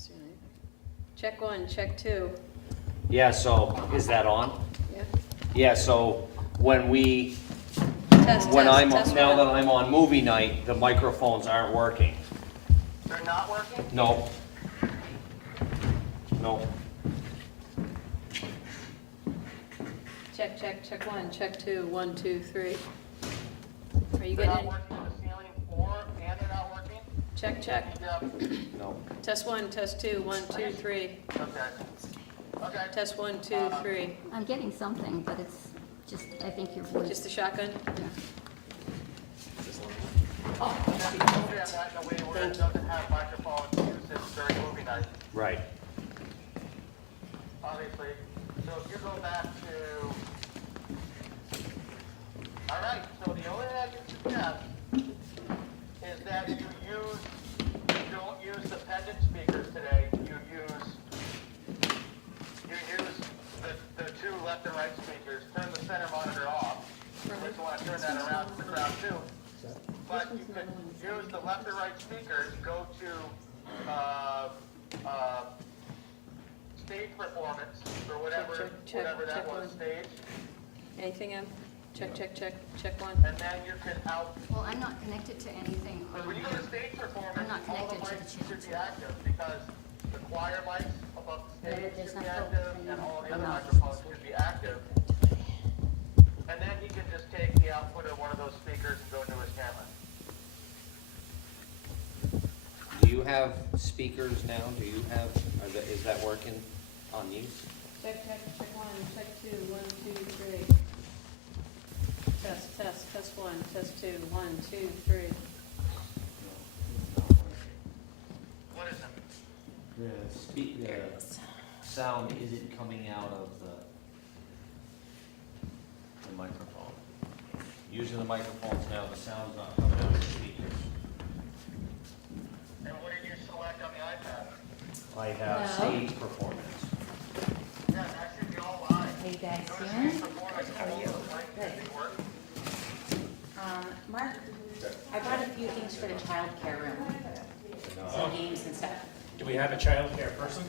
see anything. Check 1, check 2. Yeah, so, is that on? Yeah. Yeah, so when we, Test, when test, I'm, test now 1. that I'm on movie night, the microphones aren't working. They're not working? No. No. Check, check, check 1, check 2, 1, 2, 3. Are you They're getting not it? working in the ceiling or, and they're not working? Check, check. No. Test 1, test 2, 1, 2, 3. Okay. Okay. Test 1, 2, 3. I'm getting something, but it's just, I think your voice. Just the shotgun? Yeah. Oh, that in a way where it doesn't have microphone usage during movie night, Right. obviously. So if you go back to, all right, so the only thing I can suggest is that you don't use the pendant speakers today. You use the two left and right speakers. Turn the center monitor off. You want to turn that around to the crowd too. But you could use the left or right speakers, go to stage performance, or whatever, Check, whatever that check was, one. stage, Anything, Em? Check, check, check, check 1. and then you can Well, I'm not connected to anything. but when you go to stage performance, I'm not all the connected to mics the should be active, because the choir mics above the stage There's should be not active, filtering and all the in. other I'm not. microphones should be active. And then he can just take the output of one of those speakers and go into his camera. Do you have speakers now? Do you have, is that working on these? Check, check, check 1, check 2, 1, 2, 3. Test, test, test 1, test 2, 1, 2, 3. What is it? The sound isn't coming out of the microphone. Using the microphones now, the sound's not coming out of the speakers. And what did you select on the iPad? I have No. stage performance. Yeah, that should be all live. How you guys Go to doing? stage performance, How are all you? those mics should be working. Mark, I brought a few things for the child care room, some games and stuff. Do we have a child care person?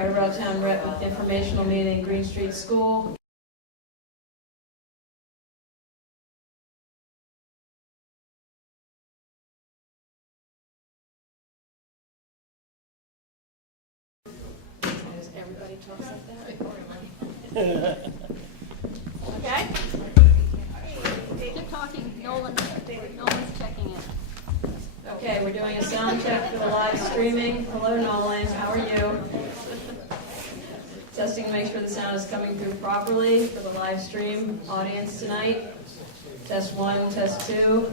Brattleboro Town Rep with informational meeting, Green Street School. Does everybody talk like that? Okay? Keep talking, Nolan's checking it. Okay, we're doing a sound check for the live streaming. Hello, Nolan, how are you? Testing to make sure the sound is coming through properly for the live stream audience tonight. Test 1, test 2.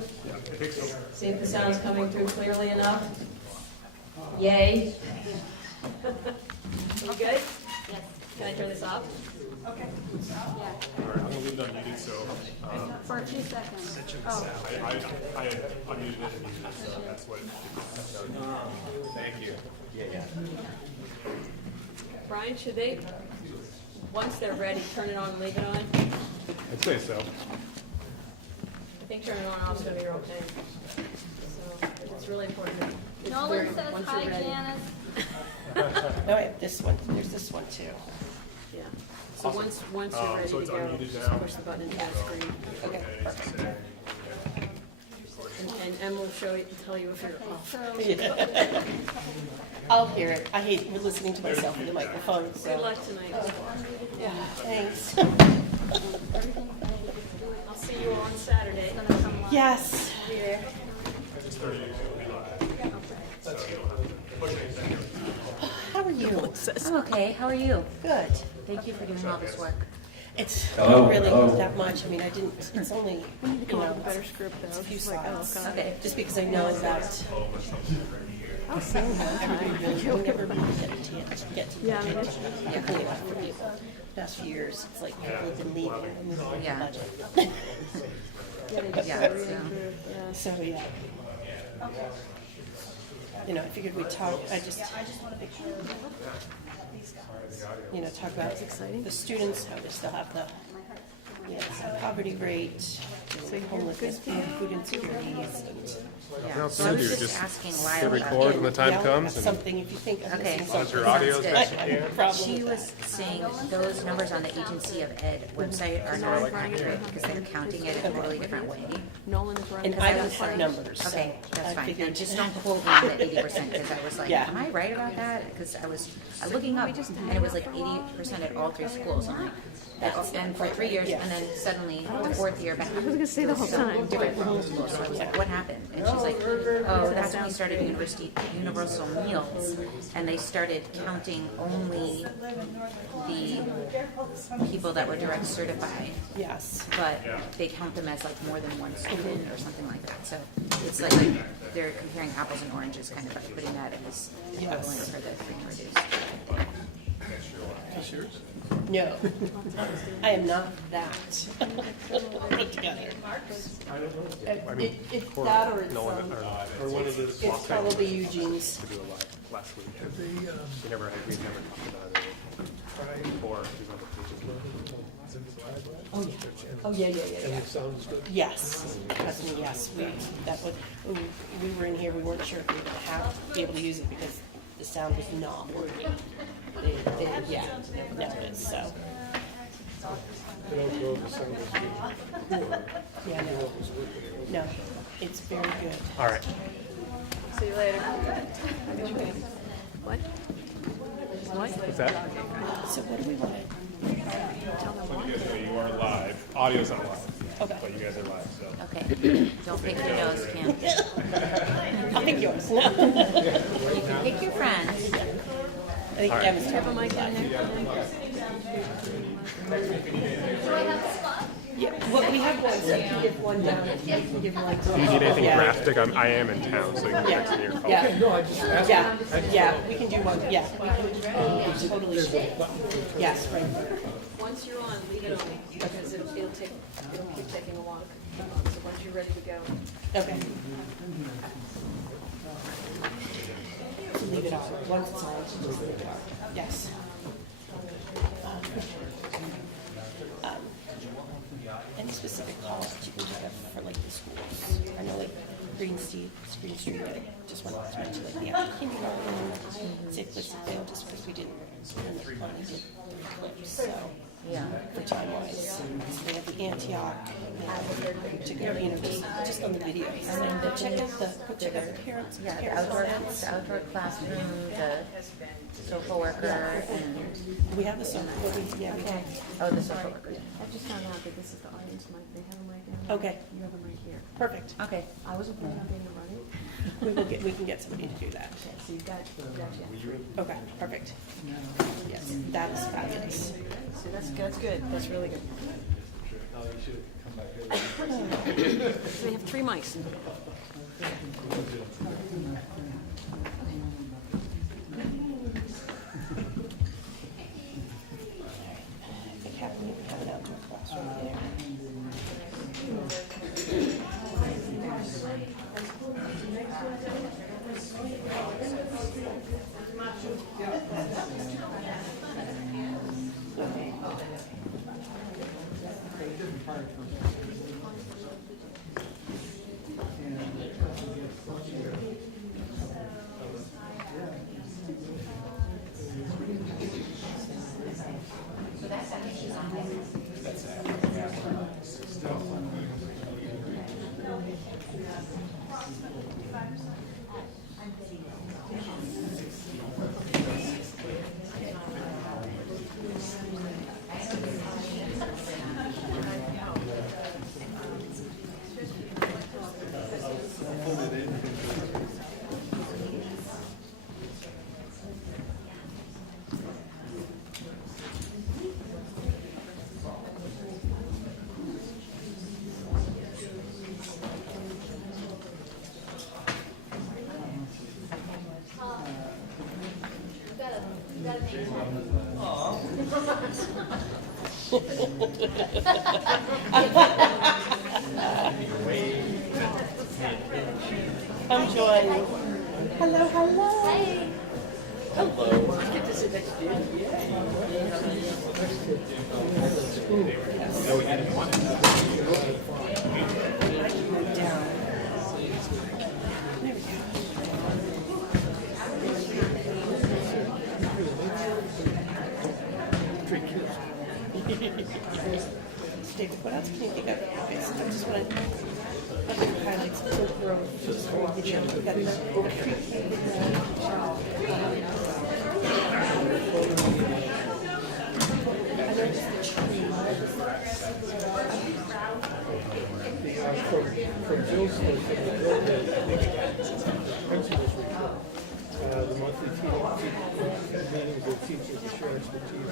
See if the sound is coming through clearly enough. Yay. You good? Yes. Can I turn this off? Okay. Yeah, All right, I'm gonna leave it unmuted, so, for a few seconds. Oh, I unmuted it and muted it, so that's what. Thank you. Yeah. Brian, should they, once they're ready, turn it on and leave it on? I'd say so. I think turning it on and off is going to be okay. So it's really important. It's Nolan very- says, once hi, you're ready. Janice. No, wait, this one, there's this one too. Yeah. So once you're ready So to it's go, unmuted just now? push the button into the screen. Okay, perfect. And Em will show you, tell you if you're off. So, I'll hear it. I hate listening to myself in the microphone, Good so. luck tonight. Yeah, thanks. I'll see you all on Saturday. Yes. Here. How are you? I'm okay, how are you? Good. Thank you for doing all this work. It's not really that much. I mean, I didn't, it's only, you know, Better script though. it's a few Like, oh, slides. Okay. Just because I know that everybody really, you never really get a chance to get to the Yeah, I mean, budget quickly enough for people. Past few years, it's like people have been leaving and moving on to Yeah. the budget. Yeah, So, yeah. You know, I figured we'd talk, you know, talk about the students, how they still have the, you know, poverty rate, homelessness, food insecurities. yeah. else So to I was do? just Just asking hit Lila. record when the time Yeah, comes and something, if you think of Okay. missing close your something. audio as best you can. Problem She with was saying those numbers on the Agency of Ed website are not accurate because they're counting it a totally different way. Nolan is running. And I don't have numbers, so Okay, that's I fine. figured. And just don't quote me on the 80% because I was like, Yeah. am I right about that? Because I was looking up and it was like 80% at all 3 schools. I'm like, and for 3 years, and then suddenly the 4th year back. I was gonna say the whole time. Different schools. So I was like, what happened? And she's like, oh, that's when we started universal meals, and they started counting only the people that were direct certified, Yes. but they count them as like more than one student or something like that. So it's like they're comparing apples and oranges, kind of by putting that as equivalent for the free and reduced. No, I am not that put together. It's that or it's, it's probably Eugene's. To do a live last week. We never talked about it before. Oh, yeah. Oh, yeah. And it sounds good? Yes. Trust me, yes. When we were in here, we weren't sure if we were going to be able to use it because the sound was not working. Yeah, no, it is, so. Yeah, no, it's very good. All right. See you later. What? What? What's that? So what do we want to? You are live. Audio's not live. Okay. But you guys are live, so. Okay, don't pick your nose, Kim. I'll pick yours. You can pick your friends. I think Emma's Have a talking. mic in there? Yeah, well, we have one, so you can give one down. You can give one. If you need anything graphic, I am in town, so you can text me or call. Yeah, we can do one, yeah. We can totally share. Yes, right. Once you're on, leave it on, because it'll keep taking a while to come on, so once you're ready to go. Okay. Leave it on. Once it's on, just leave it on. Yes. Any specific calls that you can think of for like the schools? I know like Green Street Green Street, I just wanted to mention like the after kindergarten, safe place to fail, just because we didn't only did clips, so. Yeah. For time wise, so we have the Antioch, to go, you know, just on the videos. And check out the parents. Yeah, the outdoor classroom, the social worker, and, We have the social, yeah, we okay. have. Oh, the social worker. I just found out that this is the audience mic. They have them right down there. Okay, You have them right here. perfect. Okay. I wasn't planning on being the running. We can get somebody to do that. Okay, so you got you. Okay, perfect. Yes, that is fabulous. So that's good. That's really good. So they have 3 mics. I think having it out in the classroom there. I'm joining. Hello, hello. Hey. Hello. Get to sit next to you. Down. David, what else can you think of? Okay, so I just want to highlight some Oak Grove, just for a video. We've got the pre-K. From Bill's story, from the Bill that I think principals the monthly meetings with teachers to share expertise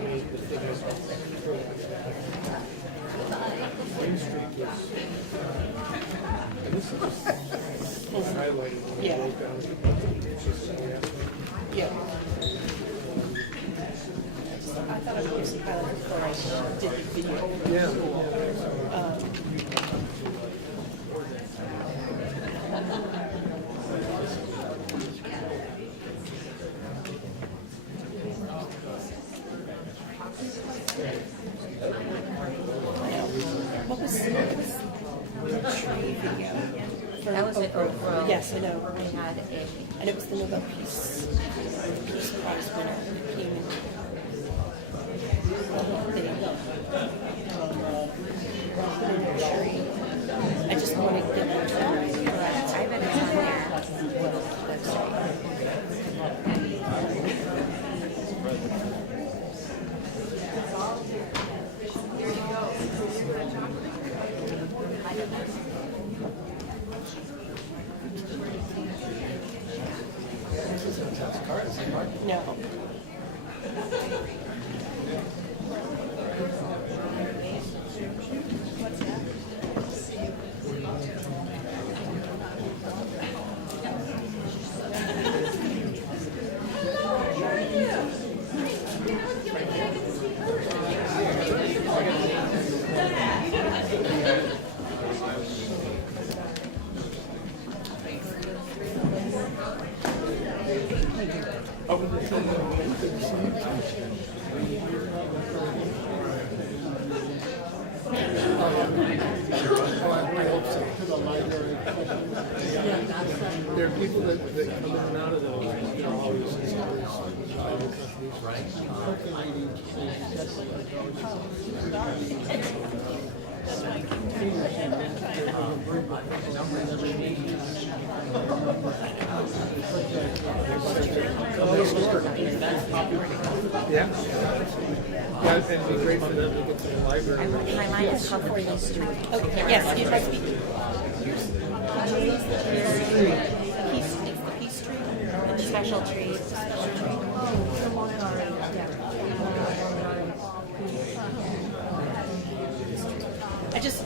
and the thing is, Green Street was, and this is just highlighted when I wrote down the monthly, it's just so Yeah. I thought I would give some highlights before I did the video. What was the tree video? That was at Oak Grove. Yes, I know. They had a, And it was the Nobel Peace Prize winner who came in. I just wanted to get more time. I bet it's on their website. No. I hope so. There are people that come in and out of those. They're always yeah. Yeah, it'd be great for them to get to the library. My mind is called the Peace Street. Okay, yes, you might speak. It's the Peace Tree, and the special tree. I just.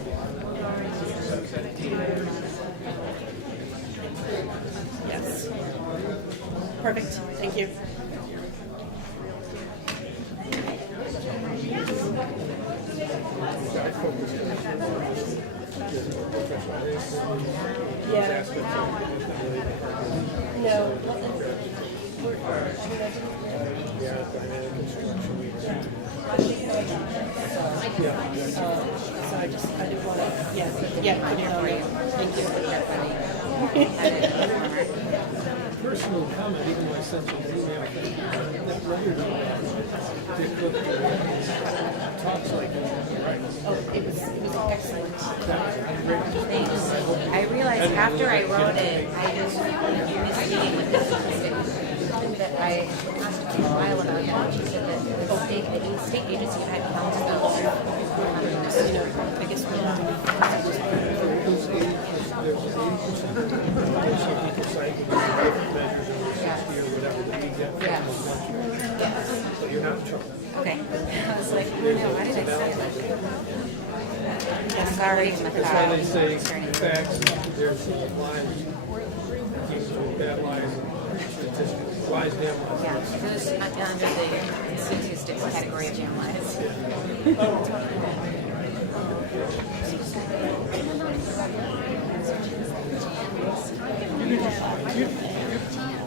Yes. Perfect, thank you. Yeah. No. So I didn't want to, yeah, put it on there. Thank you. Personal comment, even though I sent you an email, that record talks like that. Oh, it was excellent. Thanks. I realized after I wrote it, I just misreading with this that I asked a while about it. She said that the state agency had counted those. You know, I guess we're not. There's 80%. Some people cite different measures or 60 or whatever that you get from those measures. So you're not in trouble. Okay. I was like, oh no, why did I say it like that? I'm sorry, I'm a That's why they say concerning. facts, there's lies, bad lies, statistics, lies, damn lies. Yeah, those under the statistics category of damn lies.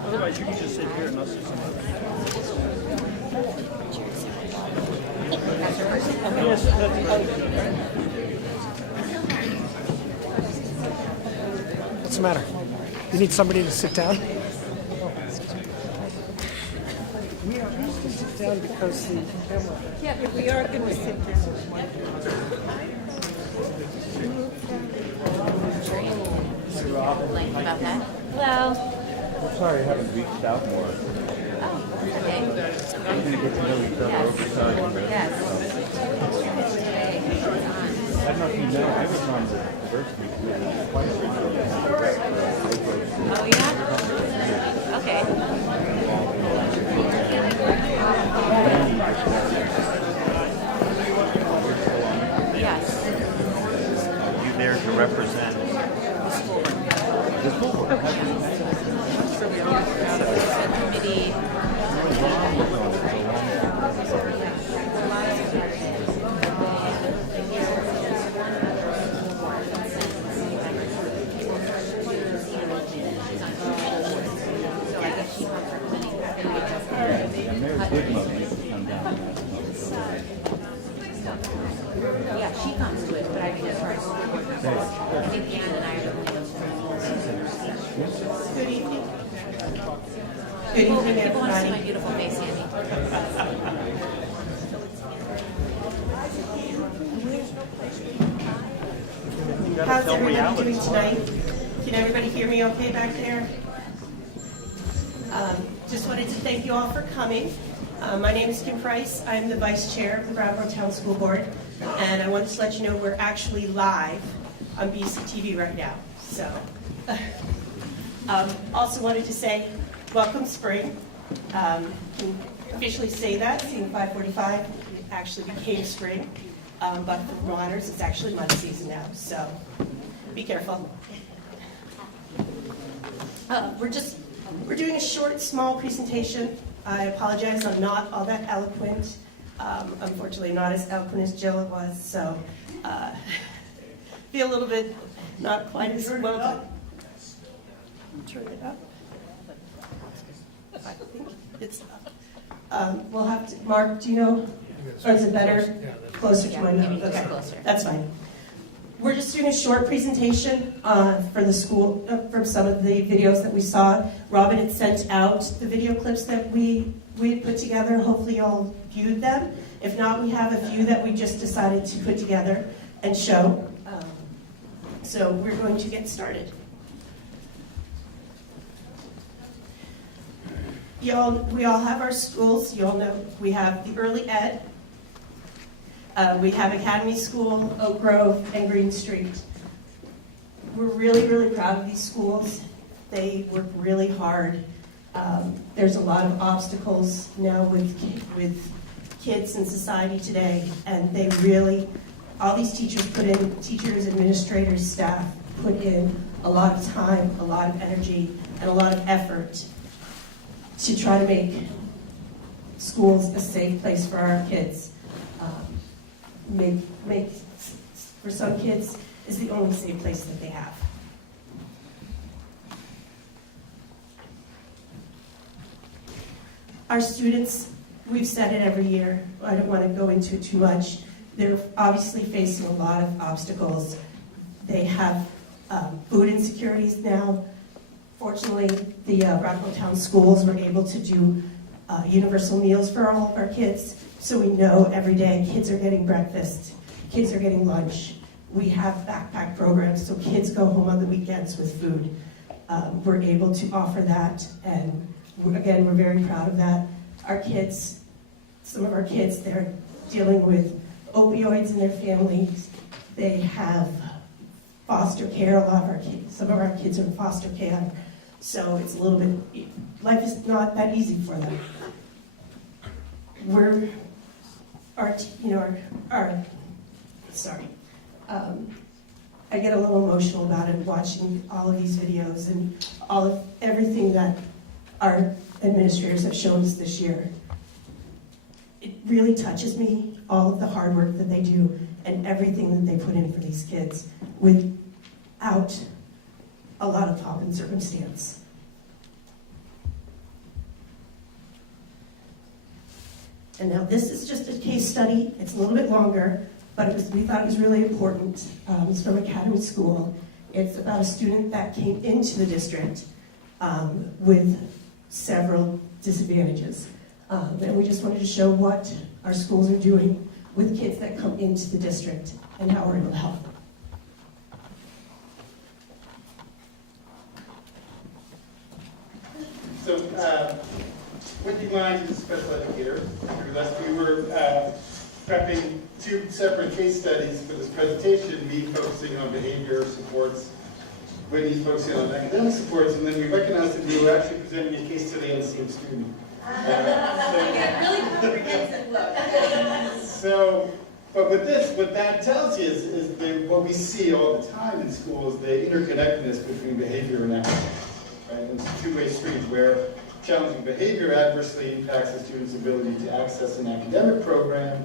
Otherwise, you can just sit here and listen. That's your first. What's the matter? You need somebody to sit down? We are asked to sit down because the camera. Yeah, but we are going to sit down. Like about that? Hello. I'm sorry I haven't reached out more. Oh, okay. We're going to get to know each other over time. Yes. Today it's on. I don't know if you know, I was on the first week with twice Oh yeah? Okay. Yes. Are you there to represent the school board? Subcommittee. So I guess she comes representing. And Mayor Goodman used to come down. Yeah, she comes to it, but I mean, as far as I think Ann and I are the only ones. Good evening. Good People evening, want to see my everybody. beautiful face, Andy. How's everybody doing tonight? Can everybody hear me okay back there? Just wanted to thank you all for coming. My name is Kim Price. I'm the Vice Chair of the Brattleboro Town Schoolboard, and I wanted to let you know we're actually live on BCTV right now. So, also wanted to say, welcome spring. Can officially say that, seeing 5:45 actually became spring, but for Vermonters, it's actually mud season now. So, be careful. We're doing a short, small presentation. I apologize, I'm not all that eloquent. Unfortunately, not as eloquent as Jill was, so feel a little bit not quite as well. Turn it up. I think it's up. We'll have to, Mark, do you know, or is it better? Closer to my mouth, okay, that's fine. We're just doing a short presentation for the school, from some of the videos that we saw. Robin had sent out the video clips that we had put together. Hopefully you all viewed them. If not, we have a few that we just decided to put together and show. So we're going to get started. We all have our schools. You all know we have the early ed. We have Academy School, Oak Grove, and Green Street. We're really, really proud of these schools. They work really hard. There's a lot of obstacles now with kids in society today, and they really, all these teachers teachers, administrators, staff, put in a lot of time, a lot of energy, and a lot of effort to try to make schools a safe place for our kids. Make for some kids is the only safe place that they have. Our students, we've said it every year, I don't want to go into it too much, they're obviously facing a lot of obstacles. They have food insecurities now. Fortunately, the Brattleboro Town Schools were able to do universal meals for all of our kids. So we know every day kids are getting breakfast, kids are getting lunch. We have backpack programs, so kids go home on the weekends with food. We're able to offer that, and again, we're very proud of that. Our kids, some of our kids, they're dealing with opioids in their families. They have foster care. Some of our kids are in foster care, so it's a little bit, life is not that easy for them. I get a little emotional about it, watching all of these videos and everything that our administrators have shown us this year. It really touches me, all of the hard work that they do and everything that they put in for these kids without a lot of pomp and circumstance. And now this is just a case study. It's a little bit longer, but we thought it was really important. It's from Academy School. It's about a student that came into the district with several disadvantages. And we just wanted to show what our schools are doing with kids that come into the district and how we're able to help them. So, Wendy Lyons is a special educator. We were prepping two separate case studies for this presentation, me focusing on behavior supports, Wendy's focusing on academic supports, and then we recognized that we were actually presenting a case study on the same student. Really comprehensive look. So, but with this, what that tells you is what we see all the time in schools, the interconnectedness between behavior and academics. Right? And it's a two-way street where challenging behavior adversely impacts the student's ability to access an academic program,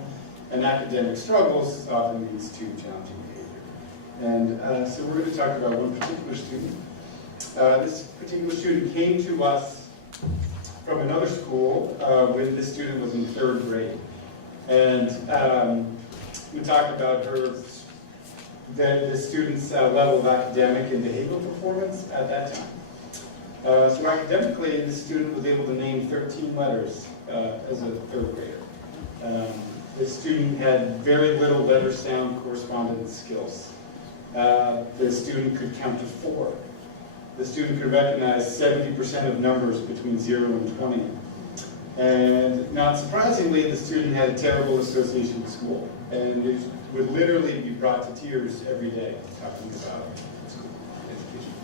and academic struggles often leads to challenging behavior. And so we're going to talk about one particular student. This particular student came to us from another school when this student was in 3rd grade. And we talked about the student's level of academic and behavioral performance at that time. So academically, the student was able to name 13 letters as a 3rd grader. The student had very little letter-sound correspondence skills. The student could count to 4. The student could recognize 70% of numbers between 0 and 20. And not surprisingly, the student had a terrible association with school. And it would literally be brought to tears every day talking about school education.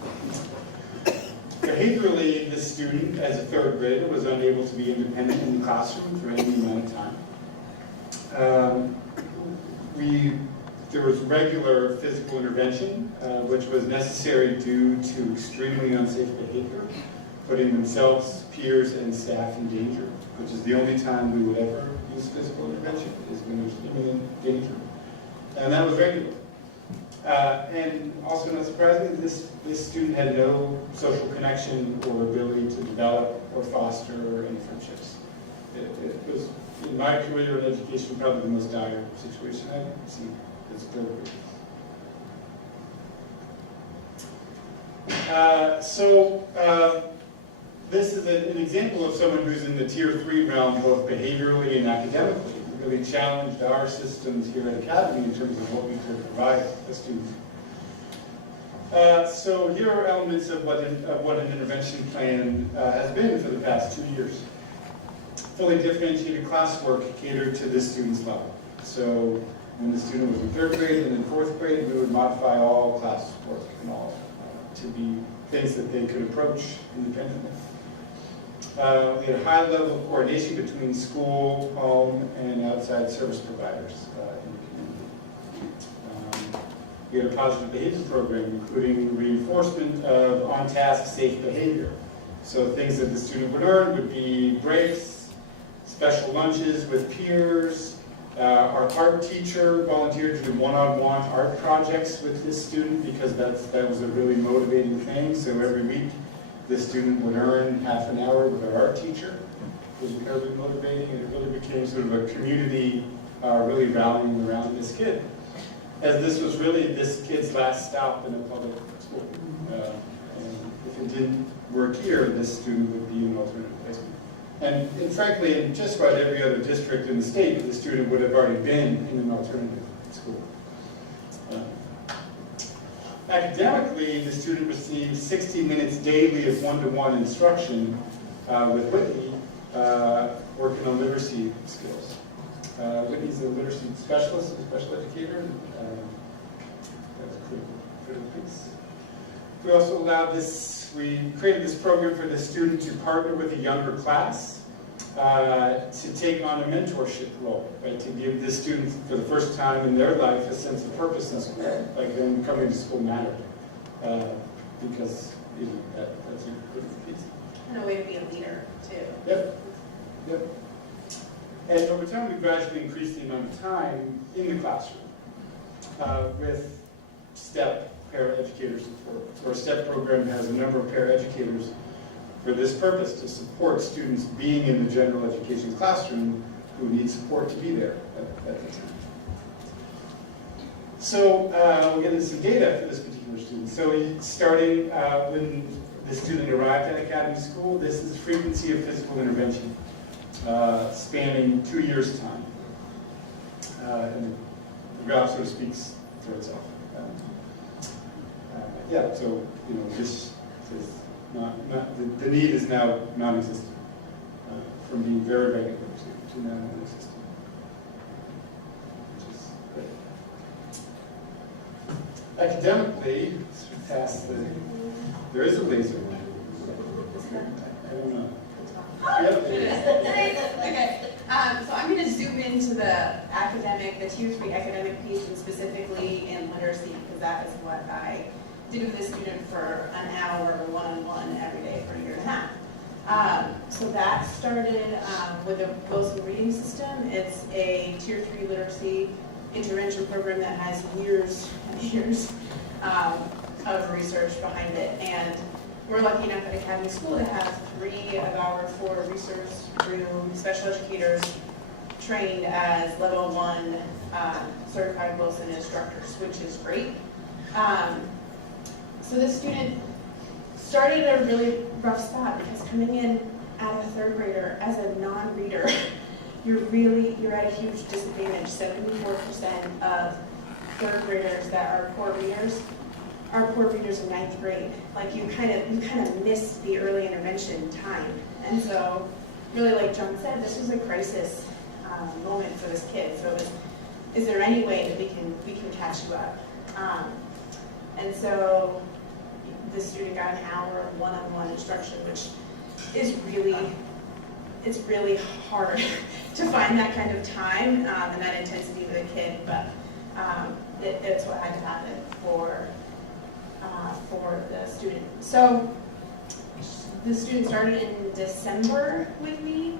Behaviorally, this student, as a 3rd grader, was unable to be independent in the classroom for any amount of time. There was regular physical intervention, which was necessary due to extremely unsafe behavior, putting themselves, peers, and staff in danger, which is the only time we would ever use physical intervention, is when there's imminent danger. And that was regular. And also, not surprisingly, this student had no social connection or ability to develop or foster any friendships. It was, in my career in education, probably the most dire situation I've ever seen as a 3rd grader. This is an example of someone who's in the tier 3 realm, both behaviorally and academically. It really challenged our systems here at Academy in terms of what we could provide a student. So here are elements of what an intervention plan has been for the past 2 years. Fully differentiated classwork catered to this student's level. So when the student was in 3rd grade and in 4th grade, we would modify all classwork and all to be things that they could approach independently. We had a high level of coordination between school, home, and outside service providers in the community. We had a positive behavior program, including reinforcement of on-task safe behavior. So things that the student would earn would be breaks, special lunches with peers. Our art teacher volunteered to do one-on-one art projects with this student because that was a really motivating thing. So every week, the student would earn half an hour with our art teacher. It was incredibly motivating, and it really became sort of a community really rallying around this kid. As this was really this kid's last stop in a public school. And if it didn't work here, this student would be in an alternative placement. And frankly, in just about every other district in the state, the student would have already been in an alternative school. Academically, the student received 60 minutes daily of one-to-one instruction with Whitney, working on literacy skills. Whitney's a literacy specialist, a special educator. That's a critical piece. We also allowed we created this program for the student to partner with a younger class to take on a mentorship role, right? To give this student, for the first time in their life, a sense of purpose in school, like them coming to school mattered, because that's a critical piece. And a way to be a leader, too. Yep. And over time, we gradually increased the amount of time in the classroom with STEP, paraeducator support. Our STEP program has a number of paraeducators for this purpose, to support students being in the general education classroom who need support to be there at the time. So we'll get into some data for this particular student. So starting when the student arrived at Academy School, this is frequency of physical intervention, spanning 2 years' time. And the graph sort of speaks for itself. So this is the need is now non-existent, from being very regular to now non-existent, which is great. Academically, there is a laser line. I don't know. Okay, so I'm going to zoom into the tier 3 academic piece, and specifically in literacy, because that is what I did with this student for an hour, one-on-one every day for a year and a half. So that started with the Wilson Reading System. It's a tier 3 literacy intervention program that has years and years of research behind it. And we're lucky enough at Academy School to have 3 of our 4 research room special educators trained as level 1 certified Wilson instructors, which is great. So this student started at a really rough spot, because coming in as a 3rd grader as a non-reader, you're at a huge disadvantage. 74% of 3rd graders that are poor readers are poor readers in 9th grade. Like you kind of miss the early intervention time. And so, really, like John said, this was a crisis moment for this kid. So is there any way that we can catch you up? And so the student got an hour of one-on-one instruction, which is really hard to find that kind of time and that intensity with a kid, but it's what had to happen for the student. So the student started in December with me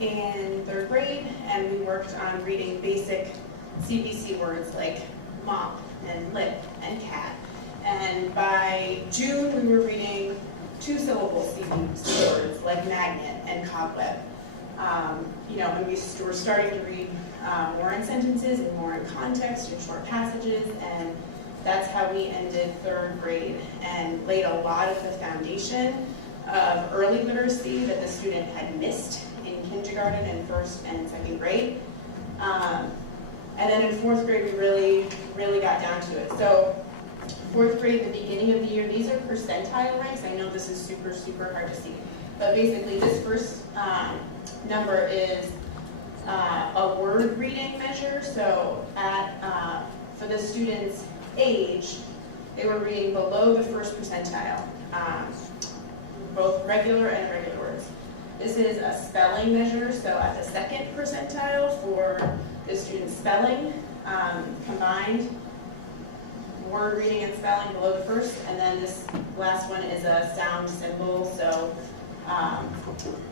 in 3rd grade, and we worked on reading basic CBC words like mop and lip and cat. And by June, we were reading 2-syllable CBC words like magnet and cobweb. And we were starting to read more in sentences and more in context in short passages, and That's how we ended third grade and laid a lot of the foundation of early literacy that the student had missed in kindergarten and first and second grade. And then in fourth grade, we really got down to it. So fourth grade, the beginning of the year, these are percentile ranks. I know this is super, super hard to see. But basically, this first number is a word reading measure. So for the student's age, they were reading below the first percentile, both regular and irregular words. This is a spelling measure, so at the second percentile for the student's spelling, combined word reading and spelling below the first, and then this last one is a sound symbol, so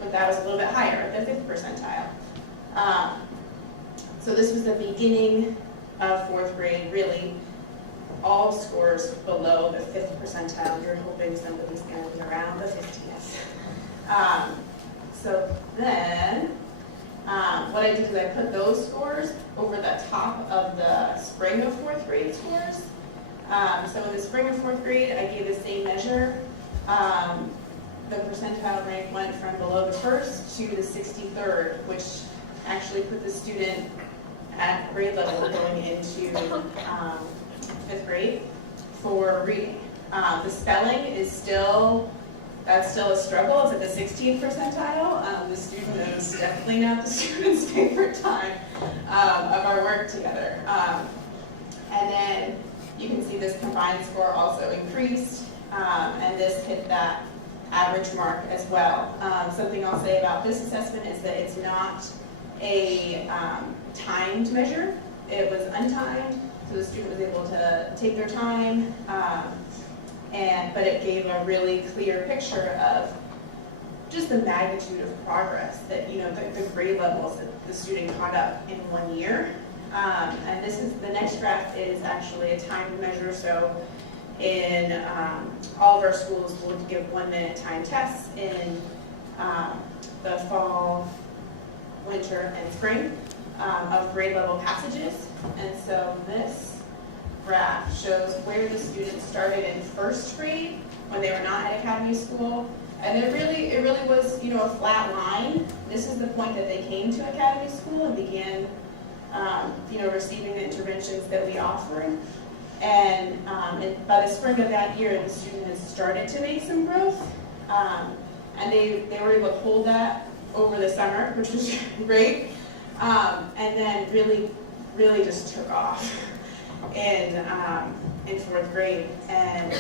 but that was a little bit higher at the 5th percentile. So this was the beginning of 4th grade, really all scores below the 5th percentile. You're hoping somebody's going to be around the 50th. So then what I did is I put those scores over the top of the spring of 4th grade scores. So in the spring of 4th grade, I gave the same measure. The percentile rank went from below the 1st to the 63rd, which actually put the student at grade level going into 5th grade for reading. The spelling is that's still a struggle. It's at the 16th percentile. The student is definitely not the student's favorite time of our work together. And then you can see this combined score also increased, and this hit that average mark as well. Something I'll say about this assessment is that it's not a timed measure. It was untimed, so the student was able to take their time, but it gave a really clear picture of just the magnitude of progress that, the grade levels that the student caught up in 1 year. And the next graph is actually a timed measure, so in all of our schools, we'll give 1-minute time tests in the fall, winter, and spring of grade level passages. And so this graph shows where the students started in 1st grade when they were not at academy school. And it really was, a flat line. This is the point that they came to academy school and began, receiving the interventions that we offered. And by the spring of that year, the student has started to make some growth. And they were able to hold that over the summer, which was great. And then really just took off in 4th grade and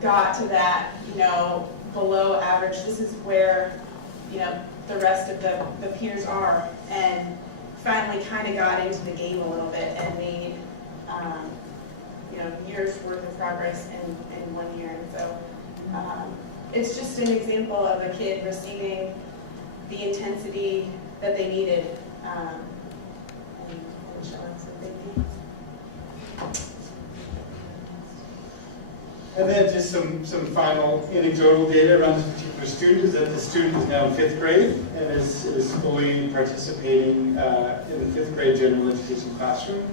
got to that, below average. This is where, the rest of the peers are, and finally kind of got into the game a little bit and made, years worth of progress in 1 year. And so it's just an example of a kid receiving the intensity that they needed. And showing some big things. And then just some final anecdotal data around this particular student is that the student is now in 5th grade and is fully participating in the 5th grade general education classroom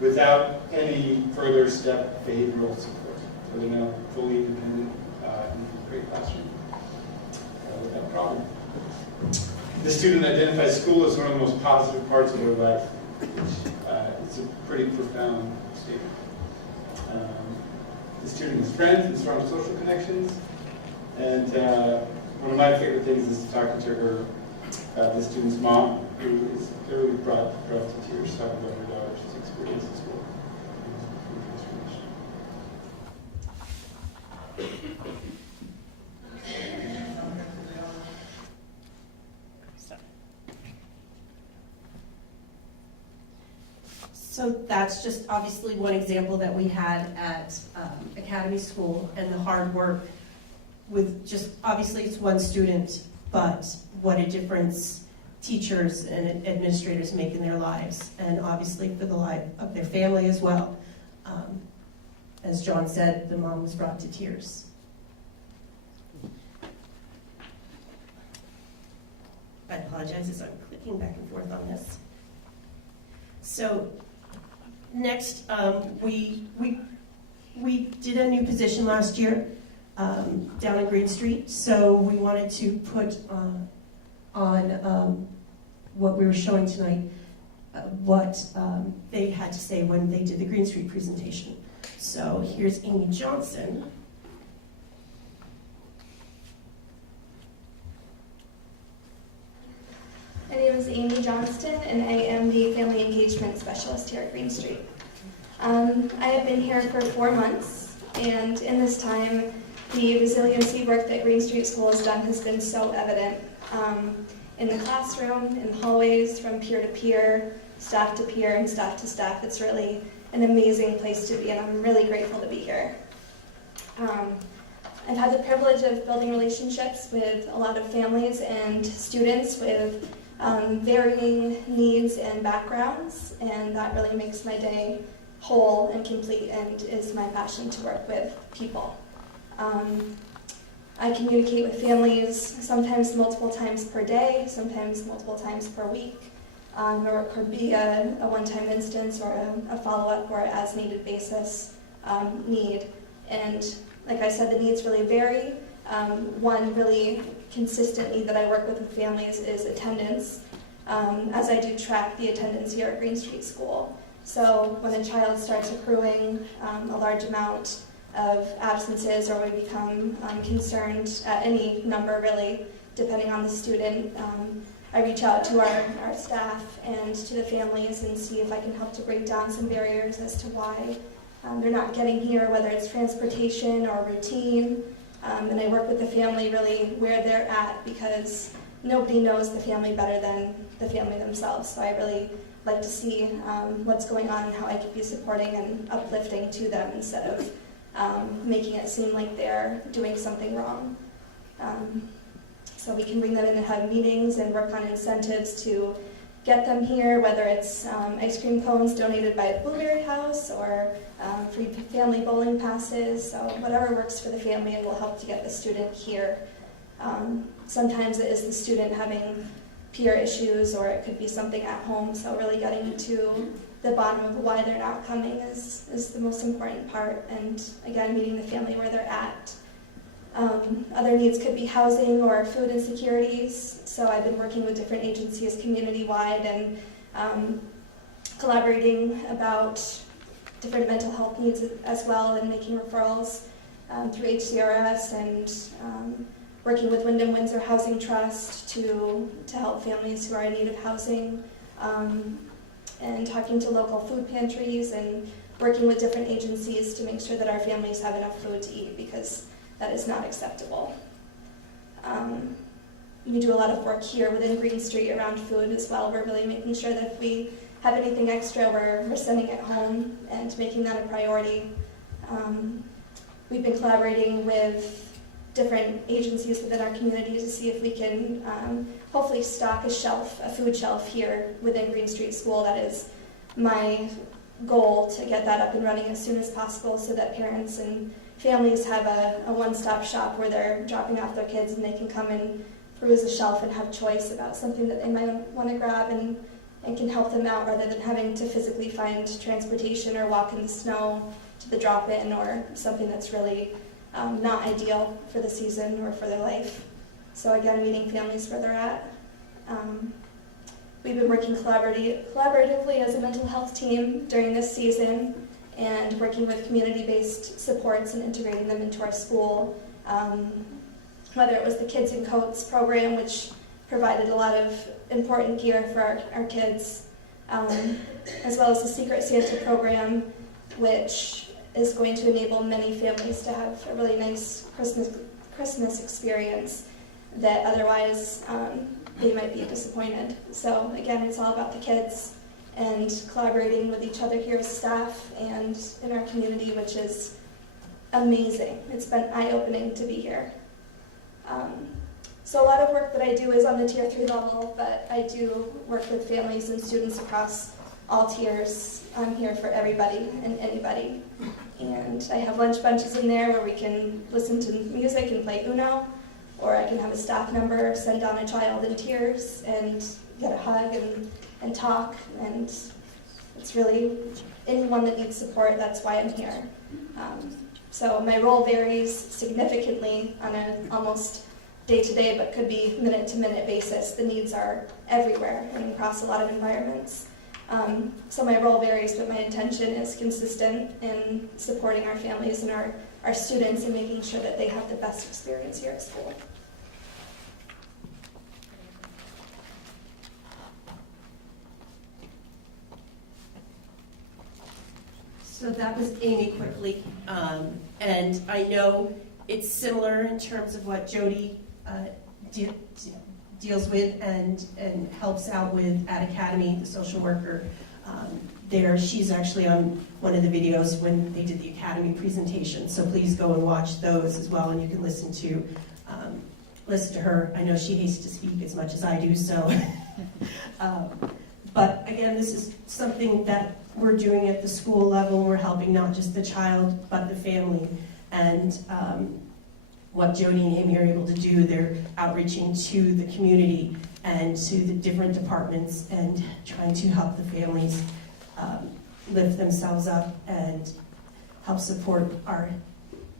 without any further step behavioral support. So they're now fully independent in the 5th grade classroom without problem. The student identifies school as one of the most positive parts of their life, which is a pretty profound statement. The student has friends and strong social connections, and one of my favorite things is talking to her, the student's mom, who is clearly brought to tears talking about her daughter's experience at school. So that's just obviously one example that we had at Academy School, and the hard work with just, obviously it's one student, but what a difference teachers and administrators make in their lives, and obviously for the life of their family as well. As John said, the mom was brought to tears. I apologize as I'm clicking back and forth on this. So Next, we did a new position last year down on Green Street, so we wanted to put on what we were showing tonight, what they had to say when they did the Green Street presentation. So here's Amy Johnson. My name is Amy Johnston, and I am the Family Engagement Specialist here at Green Street. I have been here for 4 months, and in this time, the resiliency work that Green Street School has done has been so evident. In the classroom, in the hallways, from peer to peer, staff to peer, and staff to staff. It's really an amazing place to be, and I'm really grateful to be here. I've had the privilege of building relationships with a lot of families and students with varying needs and backgrounds, and that really makes my day whole and complete and is my passion to work with people. I communicate with families sometimes multiple times per day, sometimes multiple times per week, or it could be a one-time instance or a follow-up or as-needed basis need. And like I said, the needs really vary. One really consistent need that I work with families is attendance, as I do track the attendance here at Green Street School. So when a child starts accruing a large amount of absences, or we become concerned at any number really, depending on the student, I reach out to our staff and to the families and see if I can help to break down some barriers as to why they're not getting here, whether it's transportation or routine. And I work with the family really where they're at, because nobody knows the family better than the family themselves. So I really like to see what's going on and how I could be supporting and uplifting to them instead of making it seem like they're doing something wrong. So we can bring them in and have meetings and work on incentives to get them here, whether it's ice cream cones donated by the Blueberry House or free family bowling passes. So whatever works for the family and will help to get the student here. Sometimes it is the student having peer issues, or it could be something at home. So really getting to the bottom of why they're not coming is the most important part. And again, meeting the family where they're at. Other needs could be housing or food insecurities. So I've been working with different agencies community-wide and collaborating about different mental health needs as well, and making referrals through HCRS and working with Wyndham Windsor Housing Trust to help families who are in need of housing, and talking to local food pantries and working with different agencies to make sure that our families have enough food to eat, because that is not acceptable. We do a lot of work here within Green Street around food as well. We're really making sure that if we have anything extra, we're sending it home and making that a priority. We've been collaborating with different agencies within our community to see if we can hopefully stock a food shelf here within Green Street School. That is my goal, to get that up and running as soon as possible, so that parents and families have a one-stop shop where they're dropping off their kids and they can come and peruse the shelf and have choice about something that they might want to grab, and can help them out, rather than having to physically find transportation or walk in the snow to the drop-in, or something that's really not ideal for the season or for their life. So again, meeting families where they're at. We've been working collaboratively as a mental health team during this season, and working with community-based supports and integrating them into our school. Whether it was the Kids in Coats program, which provided a lot of important gear for our kids, as well as the Secret Santa program, which is going to enable many families to have a really nice Christmas experience that otherwise they might be disappointed. So again, it's all about the kids and collaborating with each other here as staff and in our community, which is amazing. It's been eye-opening to be here. So a lot of work that I do is on the Tier 3 level, but I do work with families and students across all tiers. I'm here for everybody and anybody. And I have lunch bunches in there where we can listen to music and play Uno, or I can have a staff member send down a child in tears and get a hug and talk, and It's really anyone that needs support, that's why I'm here. So my role varies significantly on an almost day-to-day, but could be minute-to-minute basis. The needs are everywhere and across a lot of environments. So my role varies, but my intention is consistent in supporting our families and our students and making sure that they have the best experience here at school. So that was Amy quickly, and I know it's similar in terms of what Jody deals with and helps out with at Academy, the social worker there. She's actually on one of the videos when they did the Academy presentation, so please go and watch those as well, and you can listen to her. I know she hates to speak as much as I do, so but again, this is something that we're doing at the school level. We're helping not just the child, but the family. And what Jody and Amy are able to do, they're outreaching to the community and to the different departments and trying to help the families lift themselves up and help support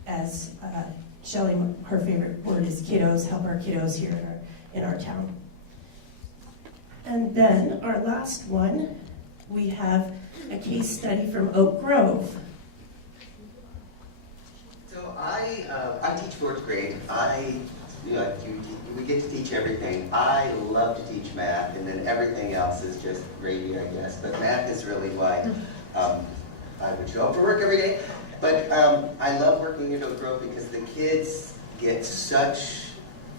as Shelley, her favorite word is kiddos, help our kiddos here in our town. And then our last one, we have a case study from Oak Grove. So I teach fourth grade. We get to teach everything. I love to teach math, and then everything else is just gravy, I guess. But math is really why I would show up for work every day. But I love working at Oak Grove because the kids get such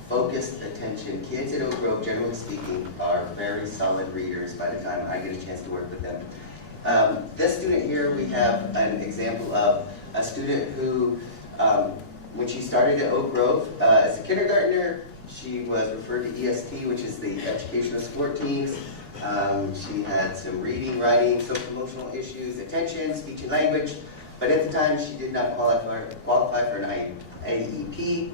focused attention. Kids at Oak Grove, generally speaking, are very solid readers by the time I get a chance to work with them. This student here, we have an example of a student who, when she started at Oak Grove as a kindergartner, she was referred to EST, which is the Educational Support Teams. She had some reading, writing, social emotional issues, attention, speech and language, but at the time she did not qualify for an IEP.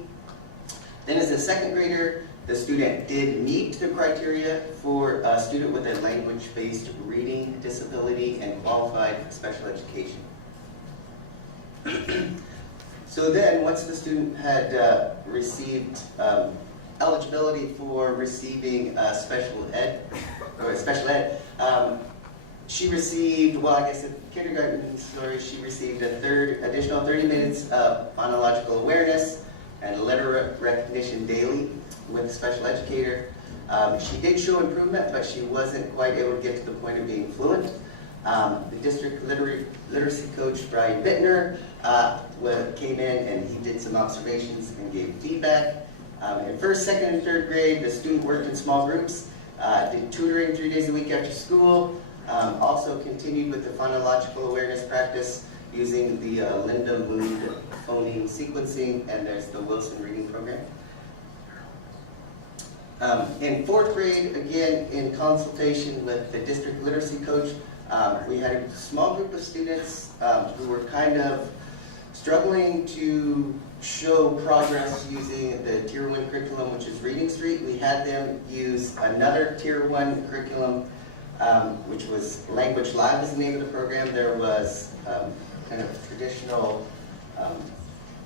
Then as a second grader, the student did meet the criteria for a student with a language-based reading disability and qualified for special education. So then, once the student had received eligibility for receiving special ed, she received, well, I guess in kindergarten story, she received a additional 30 minutes of phonological awareness and letter recognition daily with a special educator. She did show improvement, but she wasn't quite able to get to the point of being fluent. The district literacy coach, Brian Bittner, came in and he did some observations and gave feedback. In first, second, and third grade, the student worked in small groups, did tutoring 3 days a week after school, also continued with the phonological awareness practice using the Linda Mood phoneme sequencing, and there's the Wilson reading program. In fourth grade, again, in consultation with the district literacy coach, we had a small group of students who were kind of struggling to show progress using the Tier 1 curriculum, which is Reading Street. We had them use another Tier 1 curriculum, which was Language Live is the name of the program. There was kind of traditional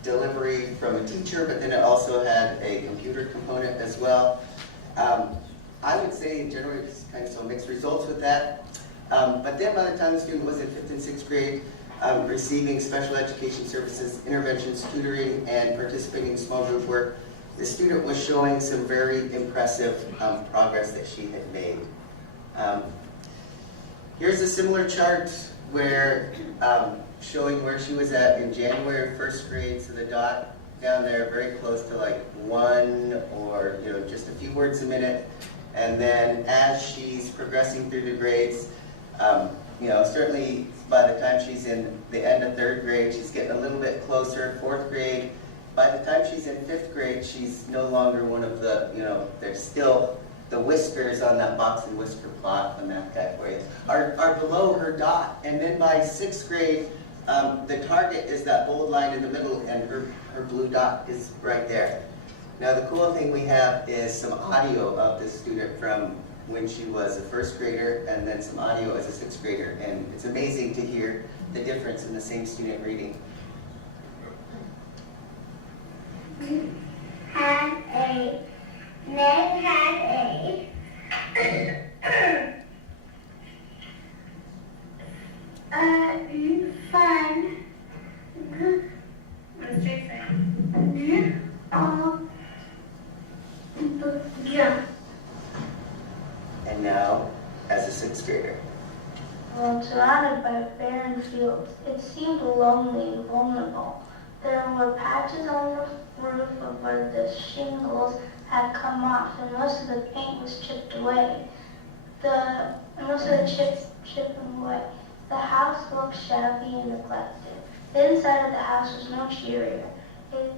delivery from a teacher, but then it also had a computer component as well. I would say generally it's kind of some mixed results with that. But then by the time the student was in 5th and 6th grade, receiving special education services, interventions, tutoring, and participating in small group work, the student was showing some very impressive progress that she had made. Here's a similar chart where showing where she was at in January of 1st grade, so the dot down there very close to like 1 or just a few words a minute. And then as she's progressing through the grades, certainly by the time she's in the end of 3rd grade, she's getting a little bit closer. 4th grade, by the time she's in 5th grade, she's no longer one of the, there's still the whiskers on that box and whisker plot, the math guy for you, are below her dot. And then by 6th grade, the target is that bold line in the middle, and her blue dot is right there. Now the cool thing we have is some audio of this student from when she was a first grader, and then some audio as a sixth grader. And it's amazing to hear the difference in the same student reading. Meg had a fun jump. And now, as a sixth grader. Well, surrounded by barren fields, it seemed lonely and vulnerable. There were patches on the roof of where the shingles had come off, and most of the paint was chipped away. Most of the chips chipping away. The house looked shabby and neglected. The inside of the house was no cheerier. So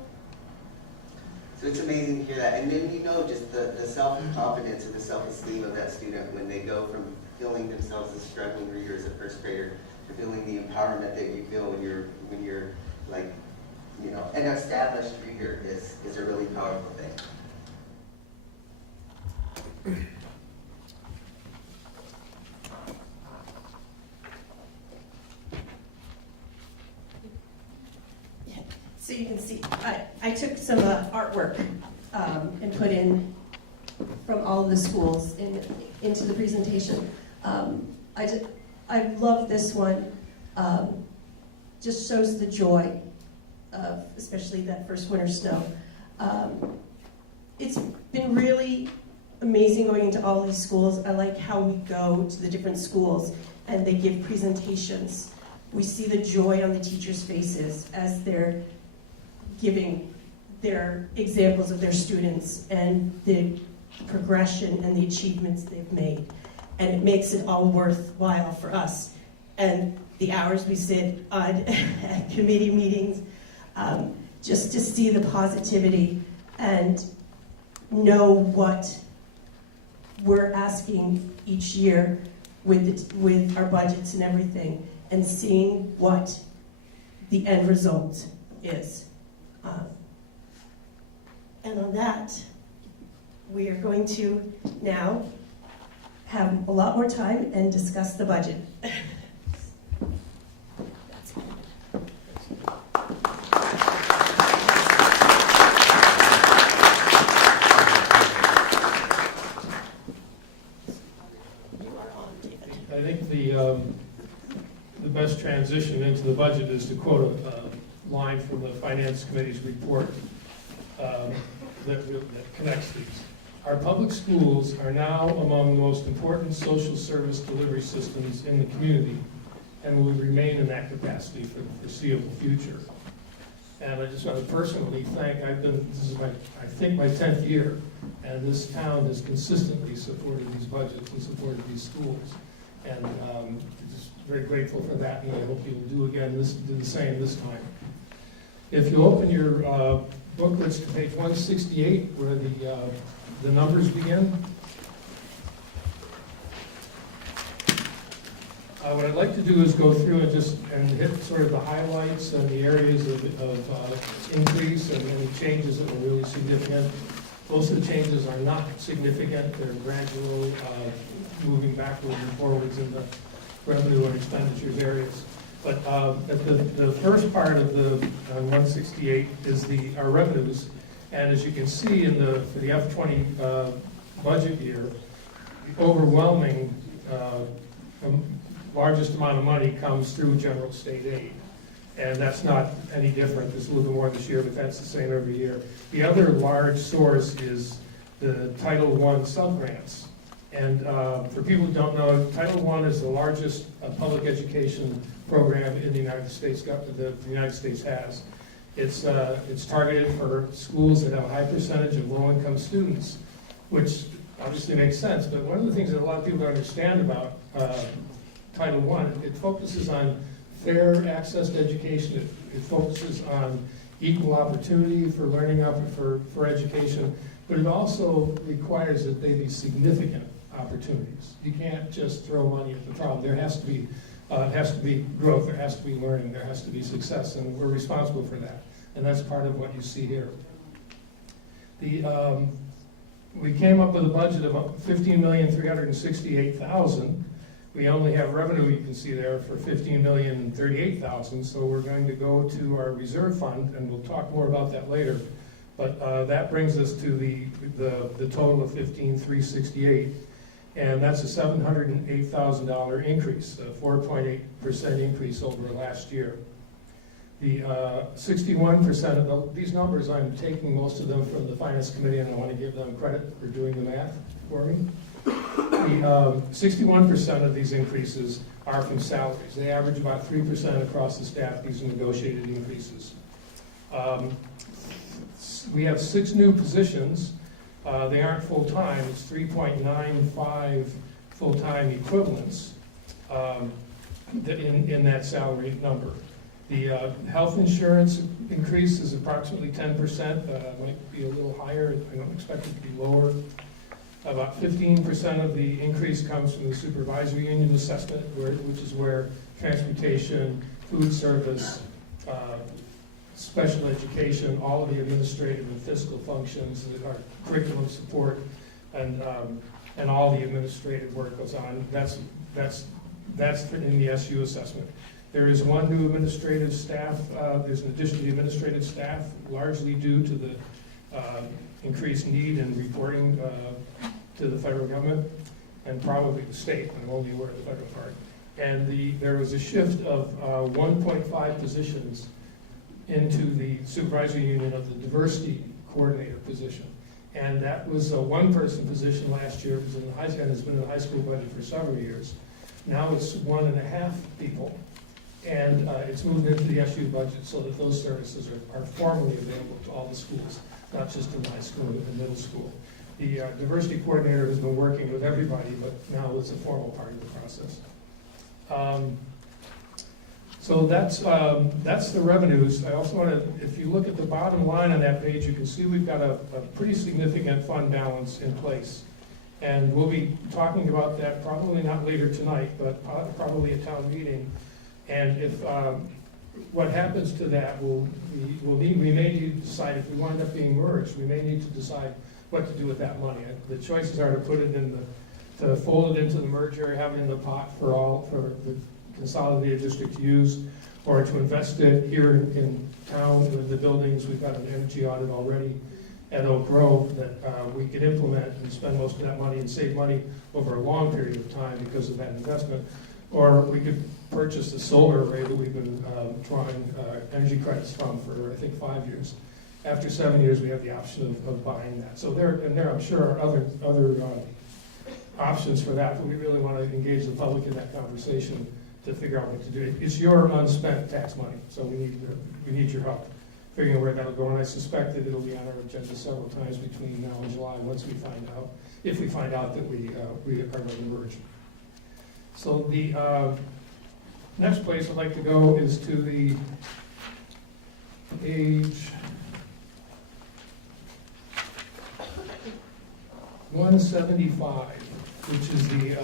it's amazing to hear that. And then just the self-confidence and the self-esteem of that student when they go from feeling themselves as struggling readers at first grader to feeling the empowerment that you feel when you're like, an established reader is a really powerful thing. So you can see, I took some artwork and put in from all of the schools into the presentation. I love this one. Just shows the joy of, especially that first winter snow. It's been really amazing going into all these schools. I like how we go to the different schools and they give presentations. We see the joy on the teachers' faces as they're giving their examples of their students and the progression and the achievements they've made. And it makes it all worthwhile for us. And the hours we sit on at committee meetings, just to see the positivity and know what we're asking each year with our budgets and everything, and seeing what the end result is. And on that, we are going to now have a lot more time and discuss the budget. I think the best transition into the budget is to quote a line from the Finance Committee's report that connects these. Our public schools are now among the most important social service delivery systems in the community and will remain in that capacity for the foreseeable future. And I just want to personally thank, this is I think my 10th year, and this town has consistently supported these budgets and supported these schools. And just very grateful for that, and I hope you'll do the same this time. If you open your booklets to page 168, where the numbers begin. What I'd like to do is go through and hit sort of the highlights and the areas of increase and any changes that were really significant. Most of the changes are not significant. They're gradual, moving backwards and forwards in the revenue and expenditures areas. But the first part of the 168 is our revenues. And as you can see for the F20 budget year, the overwhelming largest amount of money comes through general state aid. And that's not any different. There's a little bit more this year, but that's the same every year. The other large source is the Title I sub-grants. And for people who don't know, Title I is the largest public education program in the United States, the United States has. It's targeted for schools that have a high percentage of low-income students, which obviously makes sense. But one of the things that a lot of people don't understand about Title I, it focuses on fair access to education. It focuses on equal opportunity for learning, for education, but it also requires that they be significant opportunities. You can't just throw money at the problem. There has to be growth, there has to be learning, there has to be success, and we're responsible for that. And that's part of what you see here. we came up with a budget of $15,368,000. We only have revenue, you can see there, for $15,038,000, so we're going to go to our reserve fund, and we'll talk more about that later. But that brings us to the total of $15,368, and that's a $708,000 increase, a 4.8% increase over last year. The 61% of these numbers, I'm taking most of them from the Finance Committee, and I want to give them credit for doing the math for me. The 61% of these increases are from salaries. They average about 3% across the staff. These are negotiated increases. We have 6 new positions. They aren't full-time. It's 3.95 full-time equivalents in that salary number. The health insurance increase is approximately 10%. Might be a little higher. I don't expect it to be lower. About 15% of the increase comes from the supervisory union assessment, which is where transportation, food service, special education, all of the administrative and fiscal functions, our curriculum support, and all the administrative work goes on. That's in the SU assessment. There is one new administrative staff. There's an addition to the administrative staff, largely due to the increased need in reporting to the federal government, and probably the state. I'm only aware of the federal part. And there was a shift of 1.5 positions into the supervisory union of the diversity coordinator position. And that was a one-person position last year. It was in the high school, and has been in the high school budget for several years. Now it's 1.5 people. And it's moved into the SU budget so that those services are formally available to all the schools, not just in the high school and middle school. The diversity coordinator has been working with everybody, but now it's a formal part of the process. So that's the revenues. I also want to, if you look at the bottom line on that page, you can see we've got a pretty significant fund balance in place. And we'll be talking about that probably not later tonight, but probably at town meeting. And if what happens to that, we may need to decide, if we wind up being merged, we may need to decide what to do with that money. The choices are to put it to fold it into the merger, have it in the pot for the consolidated district to use, or to invest it here in town in the buildings. We've got an energy audit already at Oak Grove that we could implement and spend most of that money and save money over a long period of time because of that investment. Or we could purchase the solar array that we've been drawing energy credits from for, I think, 5 years. After 7 years, we have the option of buying that. So there, I'm sure, are other options for that, but we really want to engage the public in that conversation to figure out what to do. It's your unspent tax money, so we need your help figuring out where that'll go. And I suspect that it'll be on our agenda several times between now and July once we find out, if we find out that we are going to merge. So the next place I'd like to go is to the page 175, which is the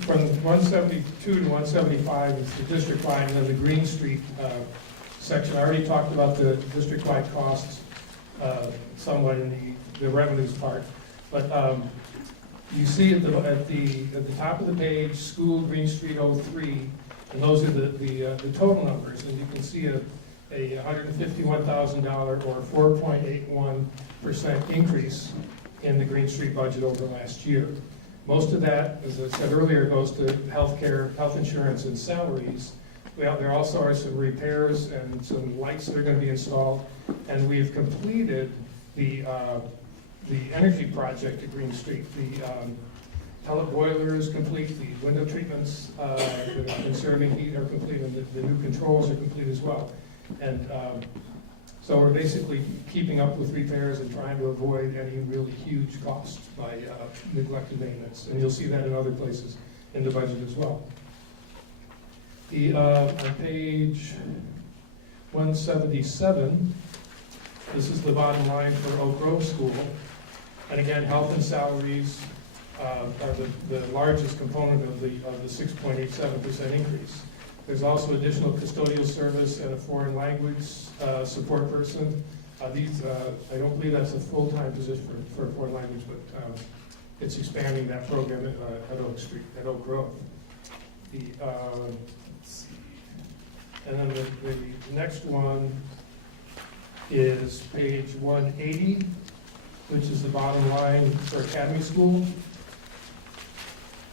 from 172 to 175 is the district-wide, and then the Green Street section. I already talked about the district-wide costs somewhat in the revenues part, but you see at the top of the page, school Green Street 03, and those are the total numbers, and you can see a $151,000 or 4.81% increase in the Green Street budget over last year. Most of that, as I said earlier, goes to healthcare, health insurance, and salaries. There also are some repairs and some lights that are going to be installed, and we've completed the energy project at Green Street. The pellet boiler is complete, the window treatments that are conserving heat are complete, and the new controls are complete as well. And so we're basically keeping up with repairs and trying to avoid any really huge costs by neglected maintenance. And you'll see that in other places in the budget as well. On page 177, this is the bottom line for Oak Grove School. And again, health and salaries are the largest component of the 6.87% increase. There's also additional custodial service and a foreign language support person I don't believe that's a full-time position for foreign language, but it's expanding that program at Oak Street, at Oak Grove. Let's see. And then the next one is page 180, which is the bottom line for Academy School.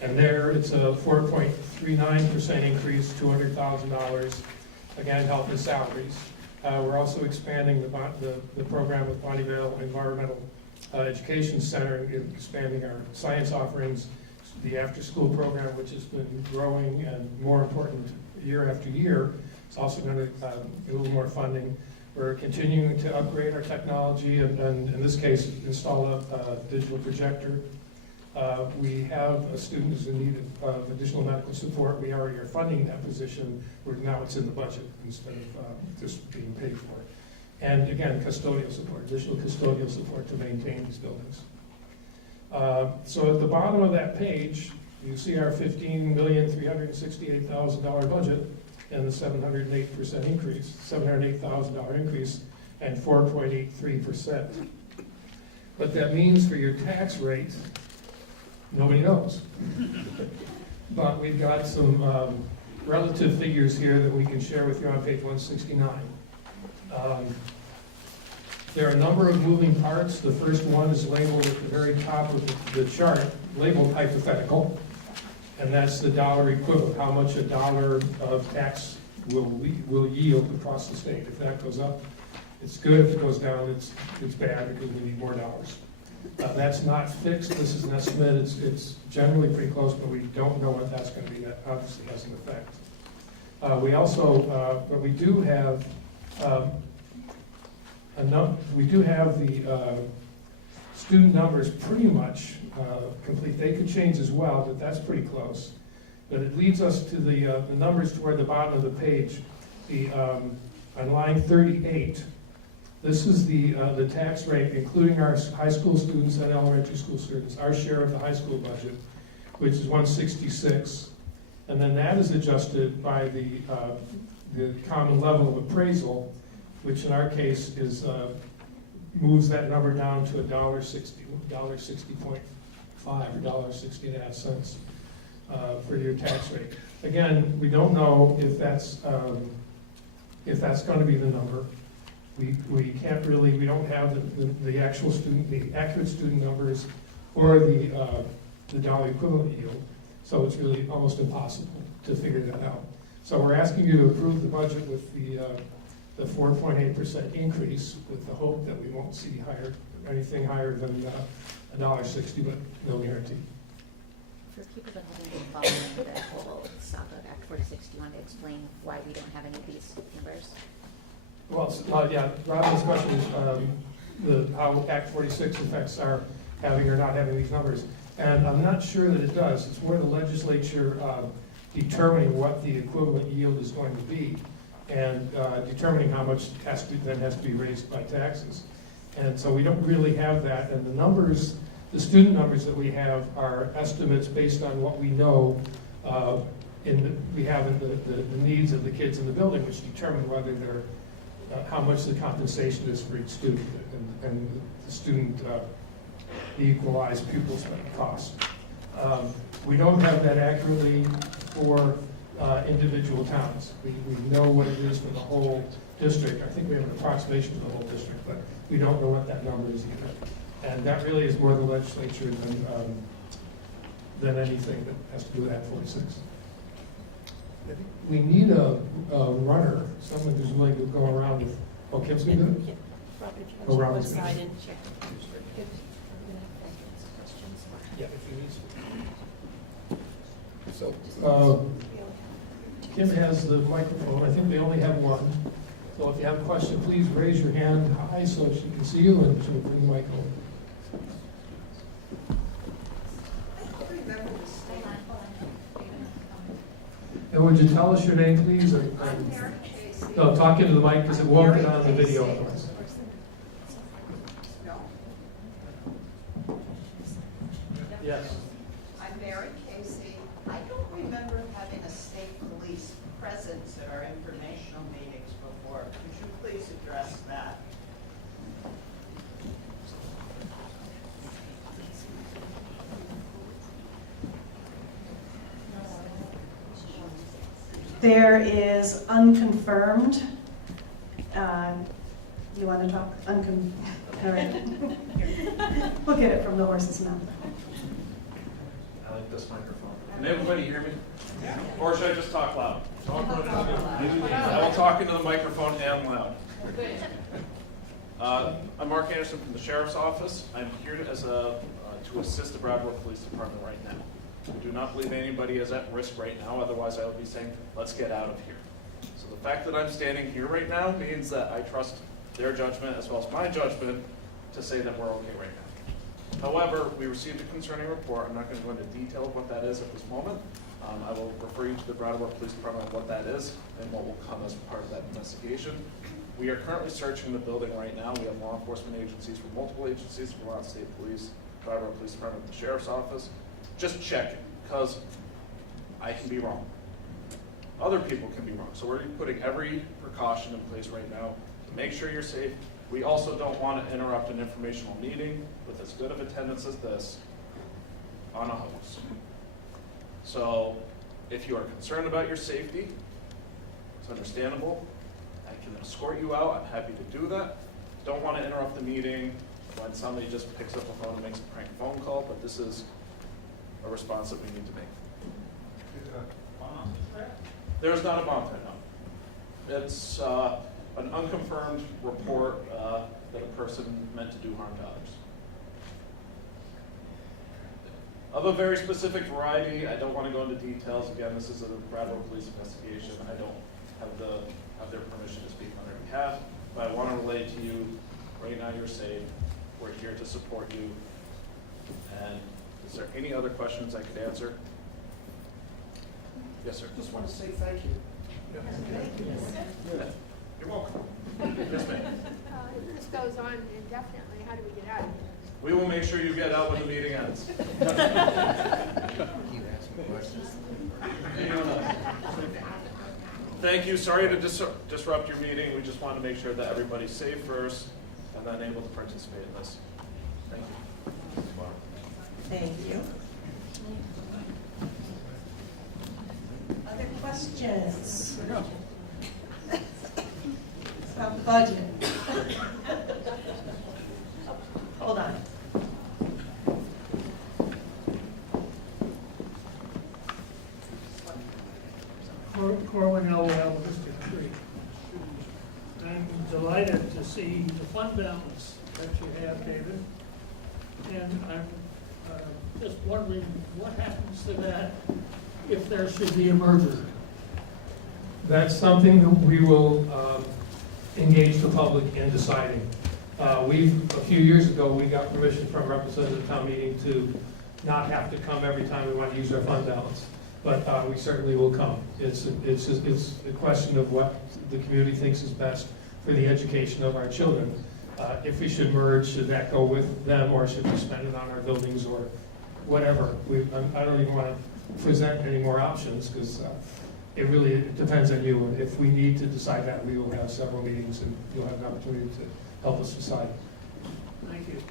And there it's a 4.39% increase, $200,000. Again, health and salaries. We're also expanding the program with Bonnievale Environmental Education Center, and expanding our science offerings, the after-school program, which has been growing and more important year after year. It's also going to get a little more funding. We're continuing to upgrade our technology, and in this case, install a digital projector. We have a student who's in need of additional medical support. We already are funding that position, where now it's in the budget instead of just being paid for. And again, custodial support, additional custodial support to maintain these buildings. So at the bottom of that page, you see our $15,368,000 budget and the 708% increase, $708,000 increase, and 4.83%. What that means for your tax rate, nobody knows. But we've got some relative figures here that we can share with you on page 169. There are a number of moving parts. The first one is labeled at the very top of the chart, labeled hypothetical, and that's the dollar equivalent, how much a dollar of tax will yield across the state. If that goes up, it's good. If it goes down, it's bad because we need more dollars. That's not fixed. This is an estimate. It's generally pretty close, but we don't know what that's going to be. That obviously has an effect. We also, but we do have the student numbers pretty much complete. They could change as well, but that's pretty close. But it leads us to the numbers toward the bottom of the page. On line 38, this is the tax rate, including our high school students and elementary school students, our share of the high school budget, which is 166. And then that is adjusted by the common level of appraisal, which in our case is moves that number down to $1.60, $1.60.5 or $1.60.5 cents for your tax rate. Again, we don't know if that's going to be the number. We can't really, we don't have the actual student, the accurate student numbers or the dollar equivalent yield. So it's really almost impossible to figure that out. So we're asking you to approve the budget with the 4.8% increase, with the hope that we won't see anything higher than $1.60, but no guarantee. For people that haven't been following the whole saga of Act 46, do you want to explain why we don't have any of these numbers? Well, yeah, Robin's question is how Act 46 affects our having or not having these numbers. And I'm not sure that it does. It's more the legislature determining what the equivalent yield is going to be, and determining how much then has to be raised by taxes. And so we don't really have that. And the numbers, the student numbers that we have are estimates based on what we know we have in the needs of the kids in the building, which determine whether they're how much the compensation is for each student, and the student, the equalized pupil spending cost. We don't have that accurately for individual towns. We know what it is for the whole district. I think we have an approximation for the whole district, but we don't know what that number is either. And that really is more the legislature than anything that has to do with Act 46. We need a runner, someone who's willing to go around with, oh, Kim's going to do it? Go around with side and check. Yeah, if you need to. So, Kim has the microphone. I think they only have one. So if you have a question, please raise your hand high so she can see you, and she'll bring the mic over. And would you tell us your name, please? No, talk into the mic because it won't get on the video otherwise. Yes. I'm Mary Casey. I don't remember having a state police presence at our informational meetings before. Could you please address that? There is unconfirmed. You want to talk? All right. Look at it from the horse's mouth. I like this microphone. Can everybody hear me? Yeah. Or should I just talk loud? I will talk into the microphone and loud. I'm Mark Anderson from the Sheriff's Office. I'm here to assist the Brattleboro Police Department right now. We do not believe anybody is at risk right now, otherwise I would be saying, let's get out of here. So the fact that I'm standing here right now means that I trust their judgment as well as my judgment to say that we're okay right now. However, we received a concerning report. I'm not going to go into detail of what that is at this moment. I will refer you to the Brattleboro Police Department on what that is and what will come as part of that investigation. We are currently searching the building right now. We have law enforcement agencies from multiple agencies, Vermont State Police, Brattleboro Police Department, the Sheriff's Office. Just checking, because I can be wrong. Other people can be wrong. So we're putting every precaution in place right now to make sure you're safe. We also don't want to interrupt an informational meeting with as good of attendance as this on a host. So if you are concerned about your safety, it's understandable. I can escort you out. I'm happy to do that. Don't want to interrupt the meeting when somebody just picks up the phone and makes a prank phone call, but this is a response that we need to make. There is not a bomb threat, no. It's an unconfirmed report that a person meant to do harm to others. Of a very specific variety, I don't want to go into details. Again, this is a Brattleboro Police investigation. I don't have their permission to speak on their behalf, but I want to relay to you, right now you're safe. We're here to support you. And is there any other questions I could answer? Yes, sir. Just want to say thank you. Yeah. You're welcome. Yes, ma'am. If this goes on indefinitely, how do we get out of here? We will make sure you get out when the meeting ends. Thank you. Sorry to disrupt your meeting. We just want to make sure that everybody's safe first and then able to participate in this. Thank you. Thank you. Other questions? About budget. Hold on. Corwin Elwell, District 3. I'm delighted to see the fund balance that you have, David. And I'm just wondering what happens to that if there should be a merger. That's something that we will engage the public in deciding. A few years ago, we got permission from Representative Town Meeting to not have to come every time we want to use our fund balance. But we certainly will come. It's a question of what the community thinks is best for the education of our children. If we should merge, should that go with them, or should we spend it on our buildings or whatever? I don't even want to present any more options because it really depends on you. And if we need to decide that, we will have several meetings and you'll have an opportunity to help us decide. Thank you.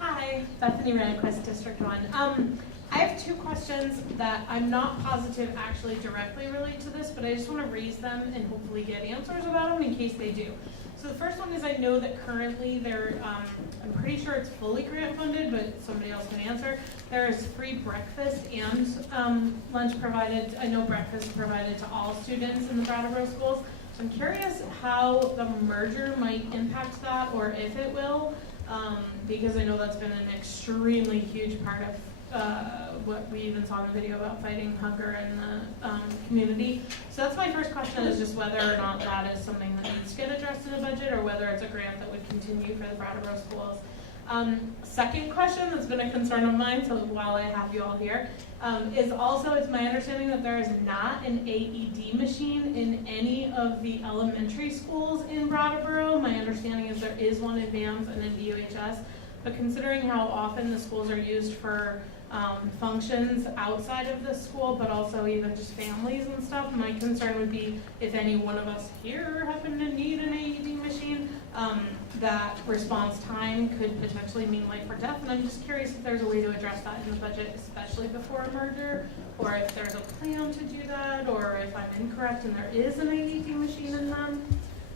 Hi, Bethany Rehnquist, District 1. I have two questions that I'm not positive actually directly relate to this, but I just want to raise them and hopefully get answers about them in case they do. So the first one is I know that currently I'm pretty sure it's fully grant funded, but somebody else can answer. There is free breakfast and lunch provided. I know breakfast is provided to all students in the Brattleboro schools. So I'm curious how the merger might impact that, or if it will, because I know that's been an extremely huge part of what we even saw in the video about fighting hunger in the community. So that's my first question, is just whether or not that is something that needs to get addressed in the budget, or whether it's a grant that would continue for the Brattleboro schools. Second question that's been a concern of mine, so while I have you all here, is also it's my understanding that there is not an AED machine in any of the elementary schools in Brattleboro. My understanding is there is one in VAMS and in VUHS, but considering how often the schools are used for functions outside of the school, but also even just families and stuff, my concern would be if any one of us here happen to need an AED machine, that response time could potentially mean life or death, and I'm just curious if there's a way to address that in the budget, especially before a merger, or if there's a plan to do that, or if I'm incorrect and there is an AED machine in them.